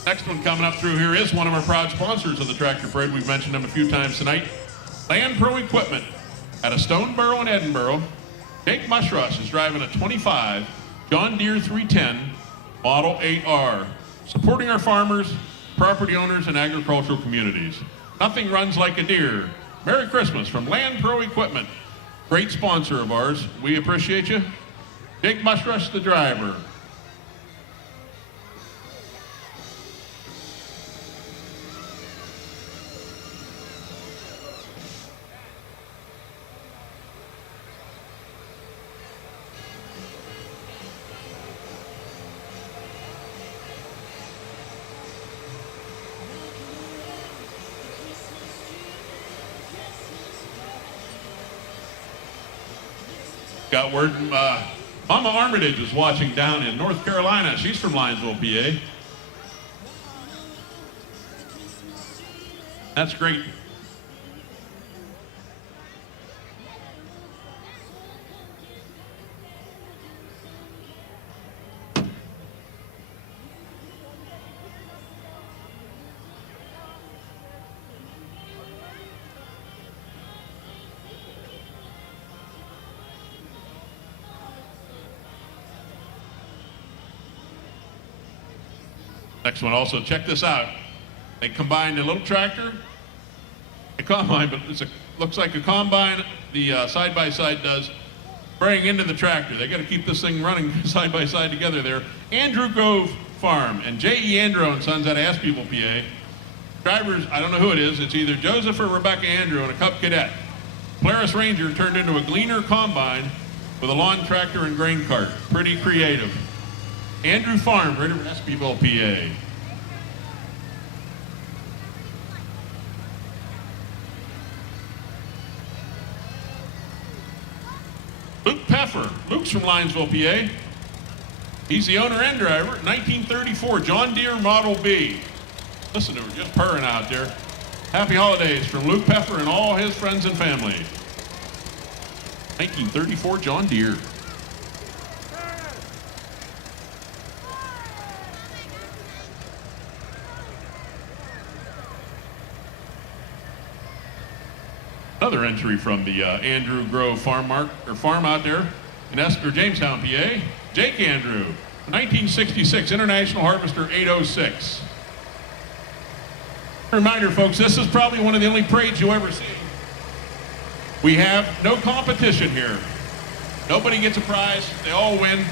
Next one coming up through here is one of our proud sponsors of the Tractor Parade. We've mentioned them a few times tonight. Land Pro Equipment out of Stoneboro in Edinburgh. Jake Mushrush is driving a 25 John Deere 310 Model 8R, supporting our farmers, property owners, and agricultural communities. Nothing runs like a deer. Merry Christmas from Land Pro Equipment. Great sponsor of ours. We appreciate you. Jake Mushrush, the driver. Got word Mama Armitage is watching down in North Carolina. She's from Linesville, PA. That's great. Next one also, check this out. They combined a little tractor, a combine, but looks like a combine, the side-by-side does, spraying into the tractor. They got to keep this thing running side-by-side together there. Andrew Grove Farm and J.E. Andrew and Sons out of Espeville, PA. Drivers, I don't know who it is. It's either Joseph or Rebecca Andrew and a Cub Cadet. Polaris Ranger turned into a Gleaner combine with a lawn tractor and grain cart. Pretty creative. Andrew Farm, right over in Espeville, PA. Luke Peffer. Luke's from Linesville, PA. He's the owner and driver. 1934 John Deere Model B. Listen to her, just purring out there. Happy holidays from Luke Peffer and all his friends and family. 1934 John Deere. another entry from the Andrew Grove farm out there in Jamestown, PA. Jake Andrew, 1966 International Harvester 806. Reminder, folks, this is probably one of the only parades you'll ever see. We have no competition here. Nobody gets a prize. They all win.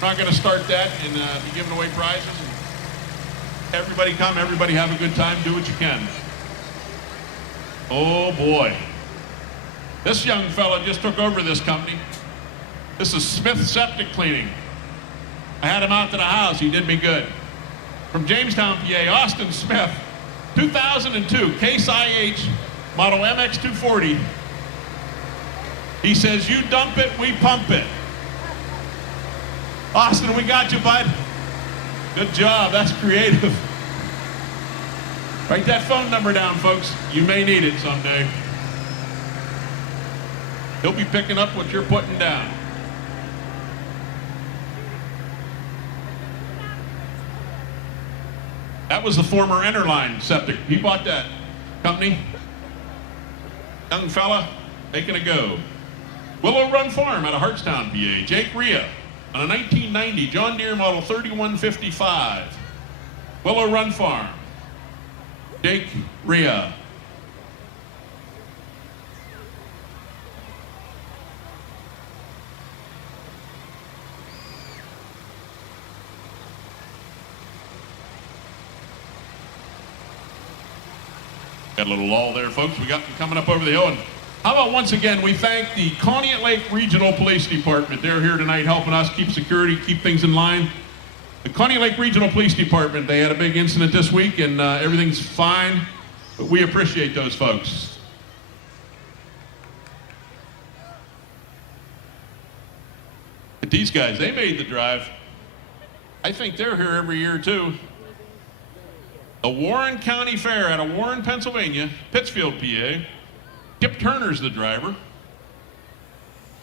We're not going to start that and be giving away prizes. Everybody come, everybody have a good time, do what you can. Oh boy. This young fella just took over this company. This is Smith Septic Cleaning. I had him out to the house, he did me good. From Jamestown, PA, Austin Smith, 2002, Case IH, model MX240. He says, you dump it, we pump it. Austin, we got you, bud. Good job, that's creative. Write that phone number down, folks. You may need it someday. He'll be picking up what you're putting down. That was the former Enterline Septic. He bought that company. Young fella, making a go. Willow Run Farm out of Hartstown, PA. Jake Rhea on a 1990 John Deere model 3155. Willow Run Farm. Jake Rhea. Got a little lull there, folks. We got them coming up over the hill. And how about once again, we thank the Conneaut Lake Regional Police Department. They're here tonight helping us keep security, keep things in line. The Conneaut Lake Regional Police Department, they had a big incident this week and everything's fine, but we appreciate those folks. But these guys, they made the drive. I think they're here every year too. The Warren County Fair out of Warren, Pennsylvania, Pittsfield, PA. Kip Turner's the driver.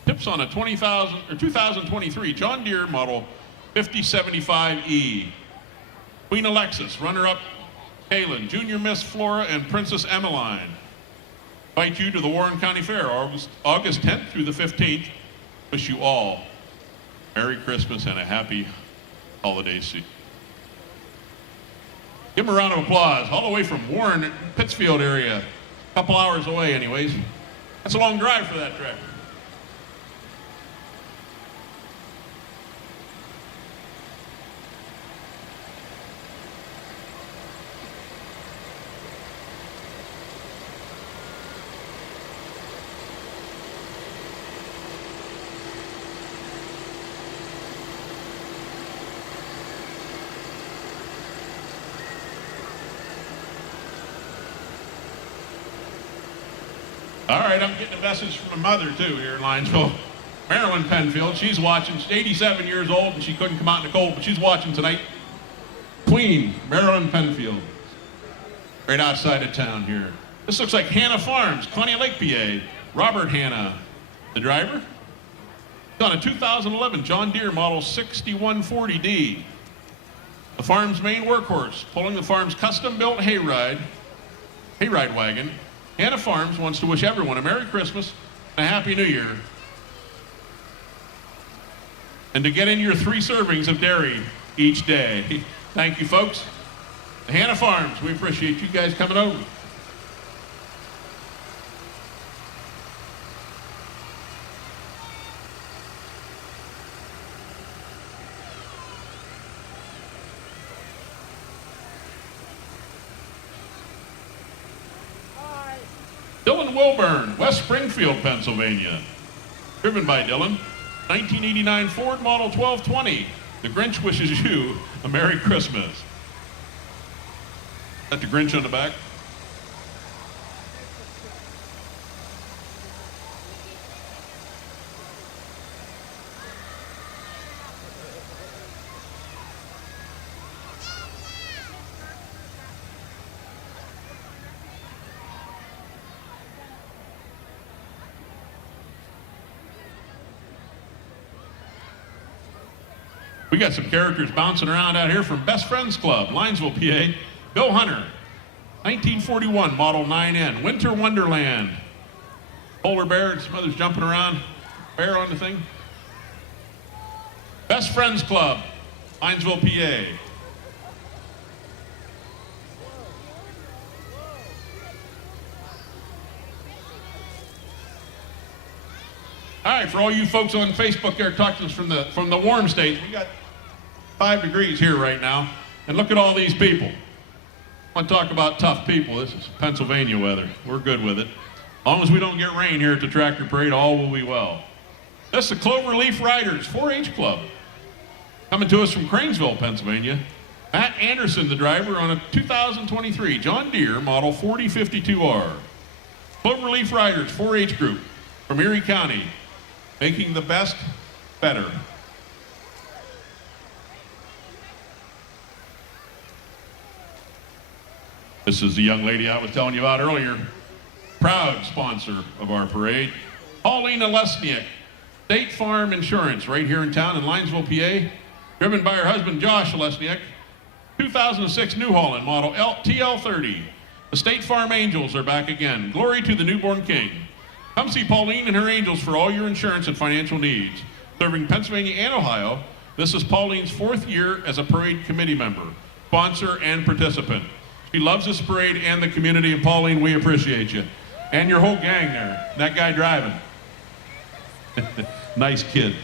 Kip's on a 2023 John Deere model 5075E. Queen Alexis, runner-up Kaylin, Junior Miss Flora, and Princess Emmeline. Invite you to the Warren County Fair, August 10th through the 15th. Wish you all Merry Christmas and a happy holiday season. Give them a round of applause, all the way from Warren, Pittsfield area. A couple hours away anyways. That's a long drive for that tractor. All right, I'm getting a message from a mother too here in Linesville. Marilyn Penfield, she's watching. She's 87 years old and she couldn't come out in the cold, but she's watching tonight. Queen, Marilyn Penfield, right outside of town here. This looks like Hannah Farms, Conneaut Lake, PA. Robert Hannah, the driver. He's on a 2011 John Deere model 6140D. The farm's main workhorse, pulling the farm's custom-built hayride wagon. Hannah Farms wants to wish everyone a Merry Christmas and a Happy New Year. And to get in your 3 servings of dairy each day. Thank you, folks. The Hannah Farms, we appreciate you guys coming over. Dylan Wilburn, West Springfield, Pennsylvania. Driven by Dylan. 1989 Ford Model 1220. The Grinch wishes you a Merry Christmas. Is that the Grinch on the back? We got some characters bouncing around out here from Best Friends Club, Linesville, PA. Bill Hunter, 1941 Model 9N, Winter Wonderland. Polar bear and some others jumping around. Bear on the thing. Best Friends Club, Linesville, PA. All right, for all you folks on Facebook there talking to us from the warm states, we got 5 degrees here right now, and look at all these people. I want to talk about tough people. This is Pennsylvania weather. We're good with it. As long as we don't get rain here at the tractor parade, all will be well. This is the Cloverleaf Riders 4-H Club. Coming to us from Cranesville, Pennsylvania. Matt Anderson, the driver, on a 2023 John Deere Model 4052R. Cloverleaf Riders 4-H group from Erie County, making the best better. This is the young lady I was telling you about earlier. Proud sponsor of our parade. Paulina Lesniak, State Farm Insurance, right here in town in Linesville, PA. Driven by her husband, Josh Lesniak. 2006 New Holland model TL30. The State Farm Angels are back again. Glory to the newborn king. Come see Pauline and her Angels for all your insurance and financial needs. Serving Pennsylvania and Ohio, this is Pauline's 4th year as a parade committee member, sponsor, and participant. She loves this parade and the community, and Pauline, we appreciate you. And your whole gang there, that guy driving. Nice kid.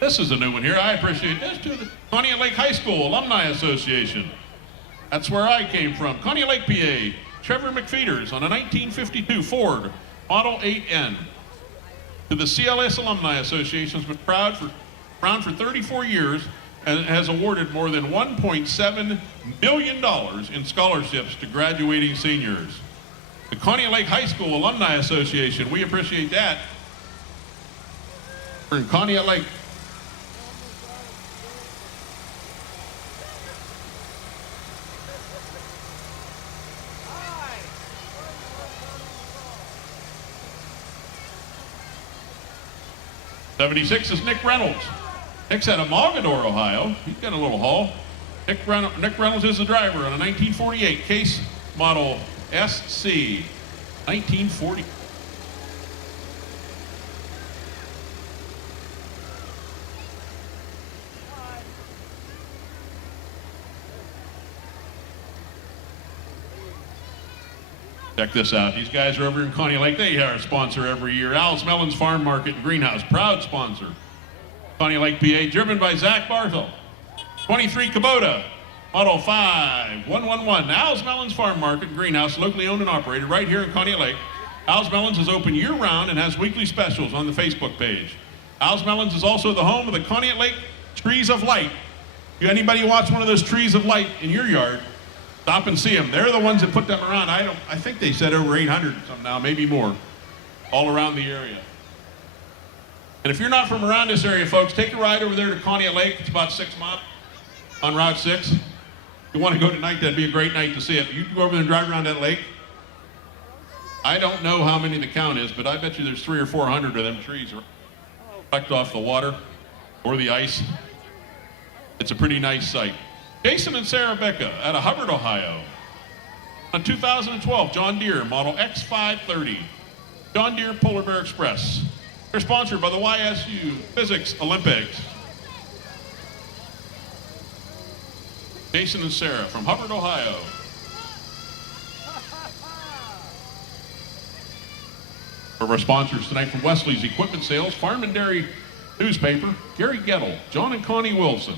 This is a new one here. I appreciate this to the Conneaut Lake High School Alumni Association. That's where I came from. Conneaut Lake, PA. Trevor McFeeters on a 1952 Ford Model 8N. To the CLS Alumni Association, has been around for 34 years and has awarded more than $1.7 million in scholarships to graduating seniors. The Conneaut Lake High School Alumni Association, we appreciate that. We're in Conneaut Lake. '76 is Nick Reynolds. Nick's out of Mogador, Ohio. He's got a little haul. Nick Reynolds is the driver on a 1948 Case Model SC. 1940. Check this out. These guys are over in Conneaut Lake. They are a sponsor every year. Al's Melons Farm Market and Greenhouse, proud sponsor. Conneaut Lake, PA, driven by Zach Barthel. 23 Kubota, Model 5111. Al's Melons Farm Market and Greenhouse, locally owned and operated right here in Conneaut Lake. Al's Melons is open year-round and has weekly specials on the Facebook page. Al's Melons is also the home of the Conneaut Lake Trees of Light. If anybody wants one of those trees of light in your yard, stop and see them. They're the ones that put them around. I think they said over 800 some now, maybe more, all around the area. And if you're not from around this area, folks, take a ride over there to Conneaut Lake. It's about 6 miles on Route 6. If you want to go tonight, that'd be a great night to see it. You can go over there and drive around that lake. I don't know how many the count is, but I bet you there's 300 or 400 of them trees reflect off the water or the ice. It's a pretty nice sight. Jason and Sarah Becca out of Hubbard, Ohio. A 2012 John Deere Model X530. John Deere Polar Bear Express. They're sponsored by the YSU Physics Olympics. Jason and Sarah from Hubbard, Ohio. For our sponsors tonight from Wesley's Equipment Sales, Farm and Dairy Newspaper, Gary Gettle, John and Connie Wilson,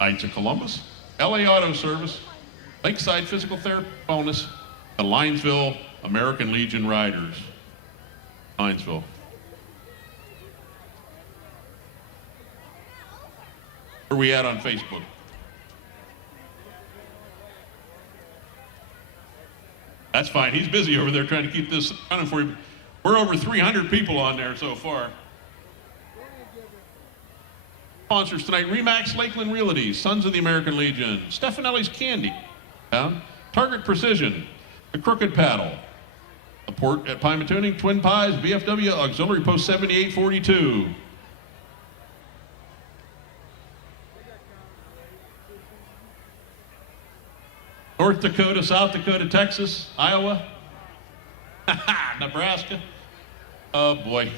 Knights of Columbus, LA Auto Service, Lakeside Physical Therapy Bonus, the Linesville American Legion Riders. Linesville. Where are we at on Facebook? That's fine. He's busy over there trying to keep this running for you. We're over 300 people on there so far. Sponsors tonight, Remax Lakeland Realty, Sons of the American Legion, Stefanelli's Candy, Target Precision, The Crooked Paddle, Support at Pima Tuning, Twin Pies, VFW, Auxiliary Post 7842. North Dakota, South Dakota, Texas, Iowa, Nebraska. Oh boy.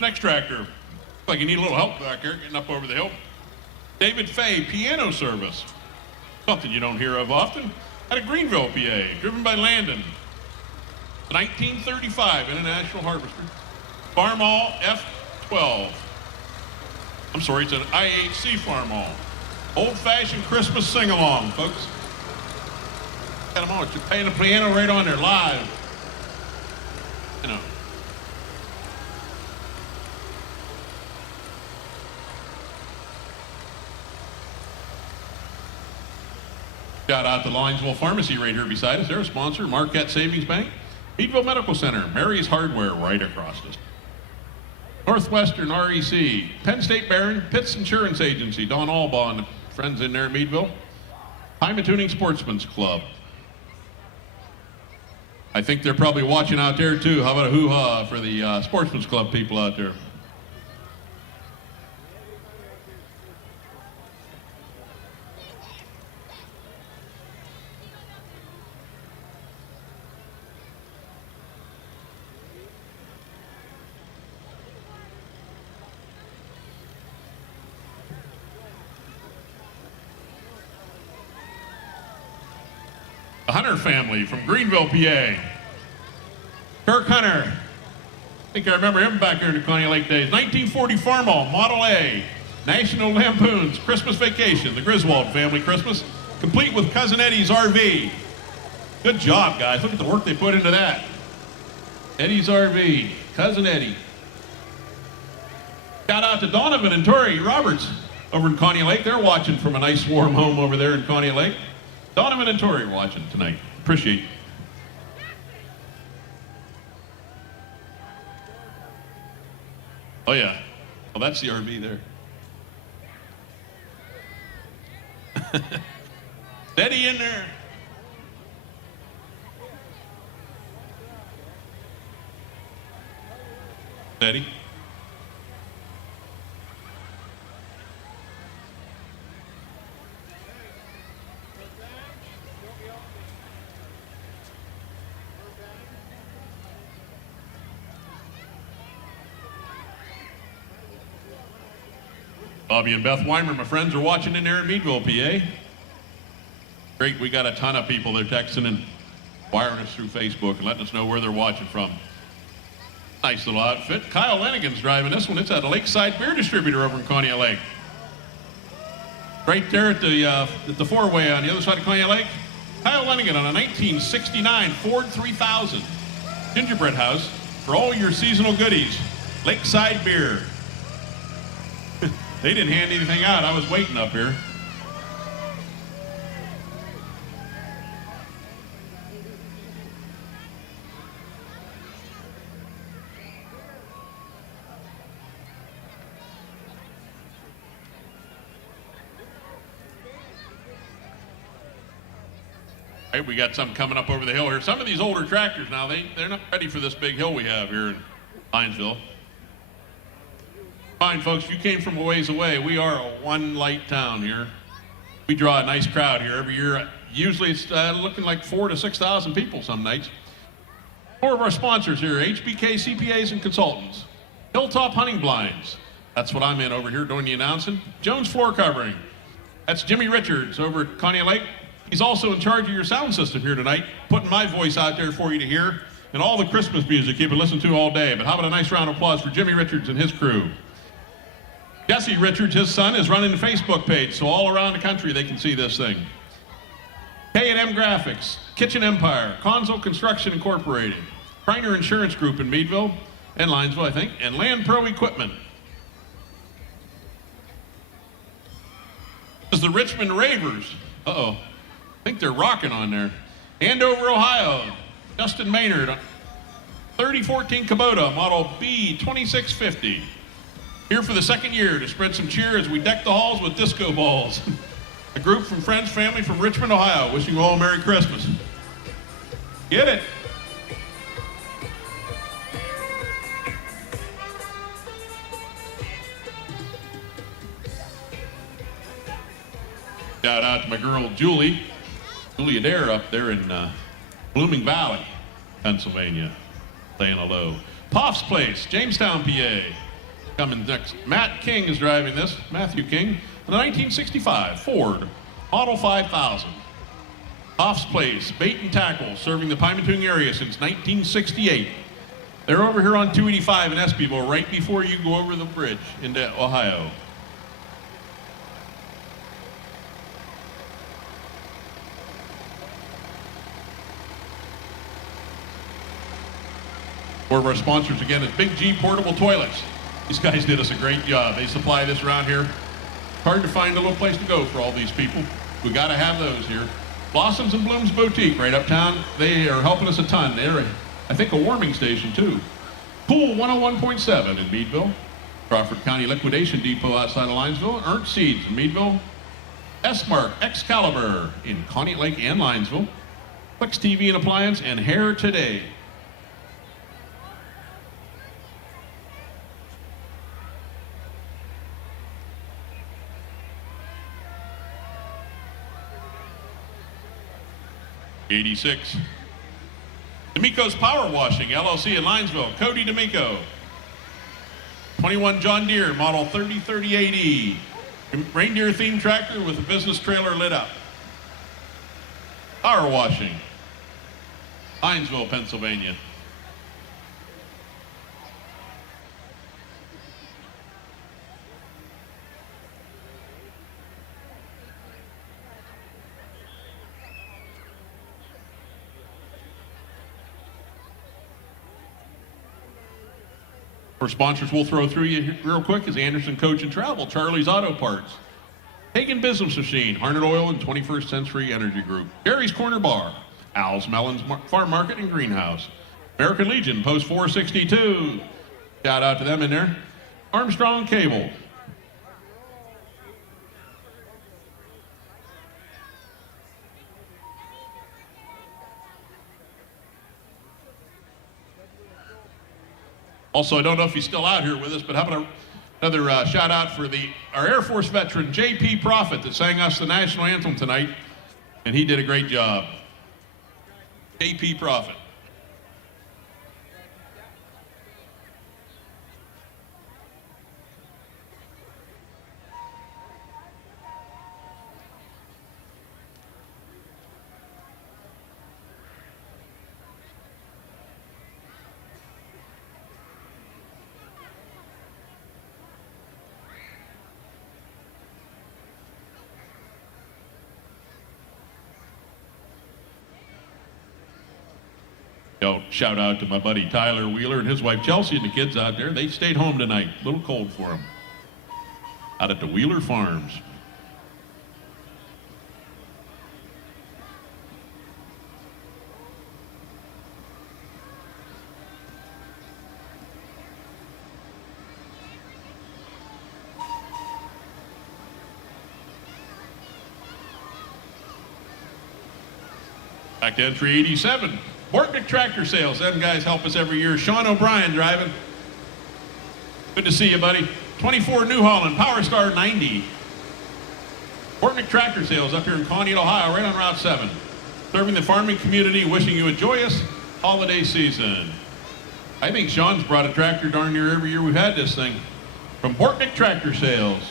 Next tractor. Looks like you need a little help back here getting up over the hill. David Fay, piano service. Something you don't hear of often. Out of Greenville, PA, driven by Landon. 1935 International Harvester. Farmall F12. I'm sorry, it's an IHC Farmall. Old-fashioned Christmas sing-along, folks. Got them on. You're playing the piano right on there, live. You know. Shout out to Linesville Pharmacy right here beside us. They're a sponsor. Marquette Savings Bank. Meadville Medical Center. Mary's Hardware right across us. Northwestern REC. Penn State Barron. Pitts Insurance Agency. Don Albaugh and friends in there at Meadville. Pima Tuning Sportsman's Club. I think they're probably watching out there too. How about a hoo-ha for the Sportsman's Club people out there? The Hunter family from Greenville, PA. Kirk Hunter. I think I remember him back here in the Coney Lake days. 1940 Farmall, Model A. National Lampoon's Christmas Vacation, the Griswold family Christmas, complete with Cousin Eddie's RV. Good job, guys. Look at the work they put into that. Eddie's RV, Cousin Eddie. Shout out to Donovan and Tori Roberts over in Coney Lake. They're watching from a nice warm home over there in Coney Lake. Donovan and Tori watching tonight. Appreciate it. Oh yeah. Well, that's the RV there. Steady in there. Steady. Bobby and Beth Weimer, my friends, are watching in there in Meadville, PA. Great, we got a ton of people. They're texting and wiring us through Facebook and letting us know where they're watching from. Nice little outfit. Kyle Lenigan's driving this one. It's at a Lakeside Beer Distributor over in Coney Lake. Right there at the four-way on the other side of Coney Lake. Kyle Lenigan on a 1969 Ford 3000 gingerbread house for all your seasonal goodies. Lakeside Beer. They didn't hand anything out. I was waiting up here. Hey, we got some coming up over the hill here. Some of these older tractors now, they're not ready for this big hill we have here in Linesville. Fine, folks, you came from a ways away. We are a one-light town here. We draw a nice crowd here every year. Usually it's looking like 4,000 to 6,000 people some nights. More of our sponsors here, HBK CPAs and Consultants. Hilltop Hunting Blinds. That's what I'm in over here doing the announcing. Jones Floor Covering. That's Jimmy Richards over at Conneaut Lake. He's also in charge of your sound system here tonight, putting my voice out there for you to hear, and all the Christmas music you've been listening to all day. But how about a nice round of applause for Jimmy Richards and his crew. Jesse Richards, his son, is running the Facebook page, so all around the country they can see this thing. K&M Graphics, Kitchen Empire, Consul Construction Incorporated, Kreiner Insurance Group in Meadville, and Linesville, I think, and Land Pro Equipment. This is the Richmond Ravers. Uh-oh. I think they're rocking on there. Andover, Ohio. Justin Maynard. 3014 Kubota, model B2650. Here for the second year to spread some cheer as we deck the halls with disco balls. A group from friends, family from Richmond, Ohio, wishing you all a Merry Christmas. Get it. Shout out to my girl Julie Adair up there in Blooming Valley, Pennsylvania, saying hello. Poff's Place, Jamestown, PA. Coming next, Matt King is driving this, Matthew King, a 1965 Ford Model 5000. Poff's Place, Bait and Tackle, serving the Pymantoon area since 1968. They're over here on 285 in Espiville, right before you go over the bridge into Ohio. One of our sponsors again is Big G Portable Toilets. These guys did us a great job. They supply this around here. Hard to find a little place to go for all these people. We got to have those here. Blossoms and Blooms Boutique right uptown. They are helping us a ton. They're, I think, a warming station too. Pool 101.7 in Meadville. Crawford County Liquidation Depot outside of Linesville. Ernst Seeds in Meadville. S-Mark Excalibur in Conneaut Lake and Linesville. Flex TV and Appliance and Hair Today. '86. D'Amico's Power Washing, LLC in Linesville. Cody D'Amico. 21 John Deere, model 3038E. Reindeer themed tractor with a business trailer lit up. Power Washing. Linesville, Pennsylvania. For sponsors we'll throw through you real quick is Anderson Coach and Travel, Charlie's Auto Parts, Hagen Business Machine, Harnett Oil, and 21st Century Energy Group, Gary's Corner Bar, Al's Melons Farm Market and Greenhouse, American Legion, Post 462, shout out to them in there, Armstrong Cable. Also, I don't know if he's still out here with us, but how about another shout out for our Air Force veteran, J.P. Prophet, that sang us the national anthem tonight, and he did a great job. J.P. Prophet. Shout out to my buddy Tyler Wheeler and his wife Chelsea and the kids out there. They stayed home tonight. A little cold for them. Out at the Wheeler Farms. Back to entry 87. Bortnick Tractor Sales. Them guys help us every year. Sean O'Brien driving. Good to see you, buddy. 24 New Holland, Power Star 90. Bortnick Tractor Sales up here in Conneaut, Ohio, right on Route 7. Serving the farming community, wishing you a joyous holiday season. I think Sean's brought a tractor darn near every year we've had this thing. From Bortnick Tractor Sales.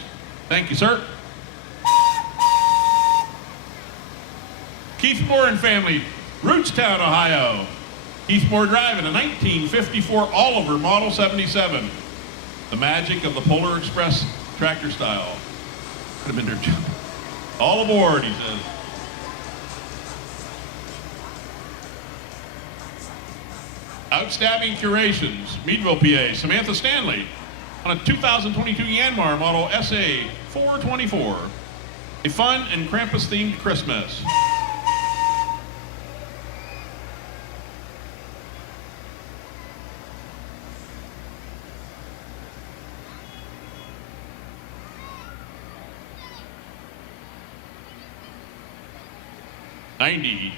Thank you, sir. Keith Moore and family, Rootstown, Ohio. Keith Moore driving a 1954 Oliver Model 77. The magic of the Polar Express tractor style. Could have been there. All aboard, he says. Outstanding curations, Meadville, PA, Samantha Stanley on a 2022 Yanmar Model SA 424. A fun and Krampus-themed Christmas. '90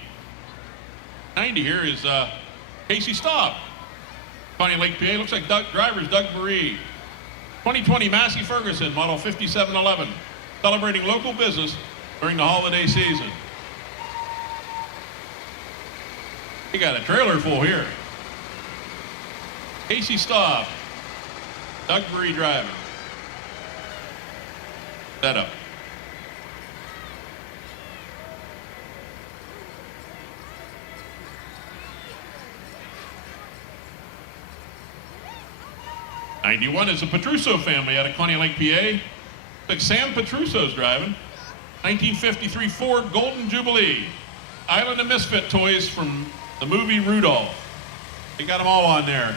here is Casey Staub. Connie Lake, PA. Looks like driver's Doug Marie. 2020 Massey Ferguson, model 5711. Celebrating local business during the holiday season. We got a trailer full here. Casey Staub. Doug Marie driving. Setup. '91 is the Petruso family out of Connie Lake, PA. Like Sam Petruso's driving. 1953 Ford Golden Jubilee. Island of Misfit toys from the movie Rudolph. They got them all on there.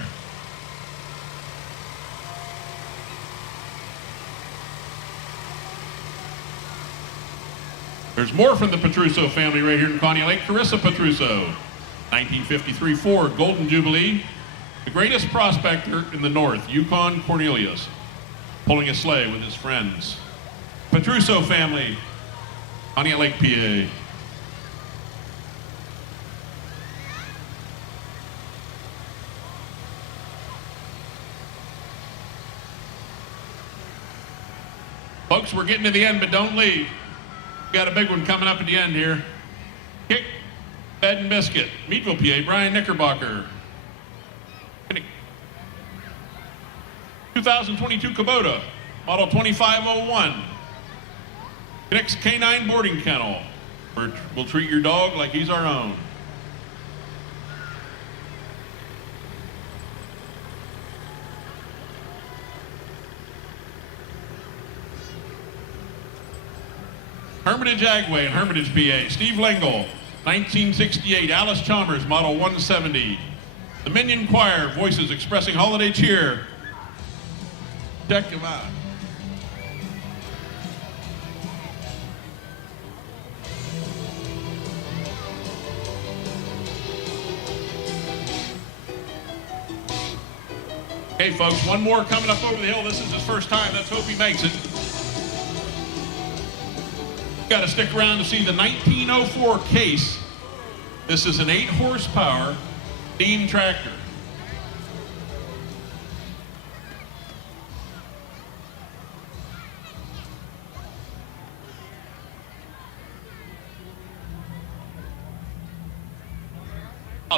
There's more from the Petruso family right here in Connie Lake. Carissa Petruso. 1953 Ford Golden Jubilee. The greatest prospector in the north, Yukon Cornelius, pulling a sleigh with his friends. Petruso family, Connie Lake, PA. Folks, we're getting to the end, but don't leave. We got a big one coming up at the end here. Kick, Bed and Biscuit, Meadville, PA, Brian Knickerbocker. 2022 Kubota, model 2501. Next Canine Boarding Kennel. We'll treat your dog like he's our own. Hermitage Agway in Hermitage, PA. Steve Lengel, 1968. Alice Chalmers, model 170. The Minion Choir, voices expressing holiday cheer. Check him out. Okay, folks, one more coming up over the hill. This is his first time. Let's hope he makes it. Got to stick around to see the 1904 Case. This is an 8-horsepower steam tractor.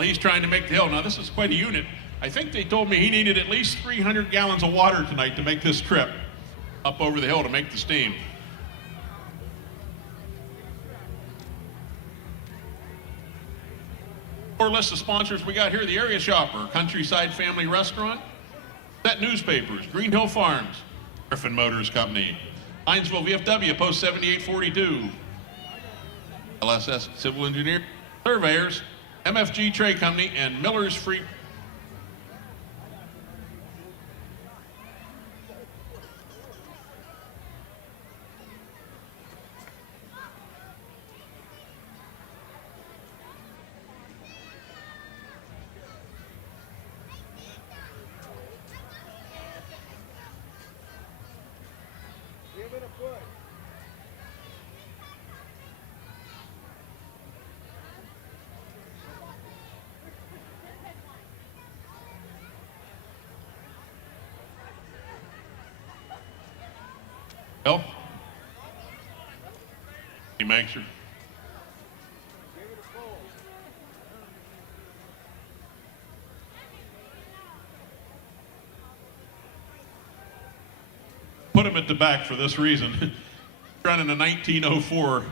He's trying to make the hill. Now, this is quite a unit. I think they told me he needed at least 300 gallons of water tonight to make this trip up over the hill to make the steam. Our list of sponsors we got here: the Area Shopper, Countryside Family Restaurant, Set Newspapers, Green Hill Farms, Griffin Motors Company, Linesville VFW, Post 7842, LSS Civil Engineer, Surveyors, MFG Trade Company, and Miller's Free. Bill? He makes her. put him at the back for this reason. Running a 1904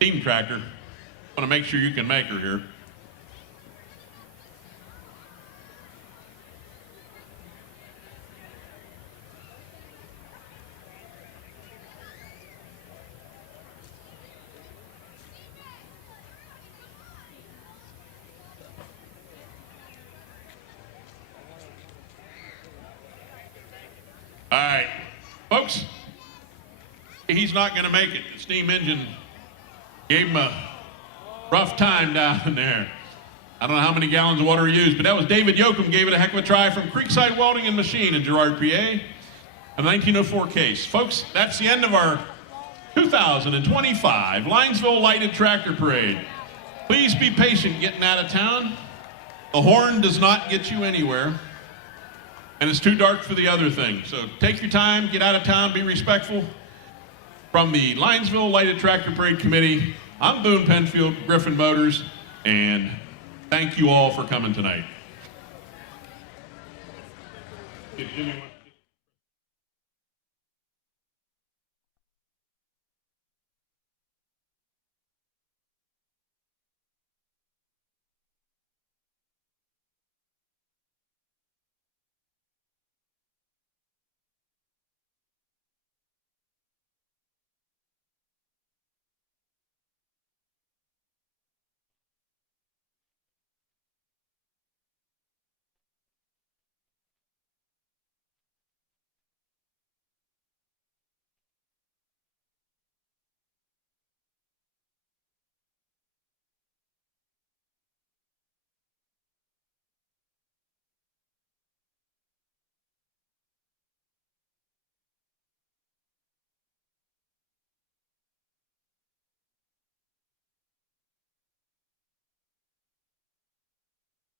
steam tractor. Want to make sure you can make her here. All right, folks, he's not going to make it. The steam engine gave him a rough time down there. I don't know how many gallons of water he used, but that was David Yoakum gave it a heck of a try from Creekside Welding and Machine in Girard, PA, a 1904 case. Folks, that's the end of our 2025 Linesville Lighted Tractor Parade. Please be patient getting out of town. The horn does not get you anywhere. And it's too dark for the other thing. So take your time, get out of town, be respectful. From the Linesville Lighted Tractor Parade Committee, I'm Boone Penfield, Griffin Motors, and thank you all for coming tonight.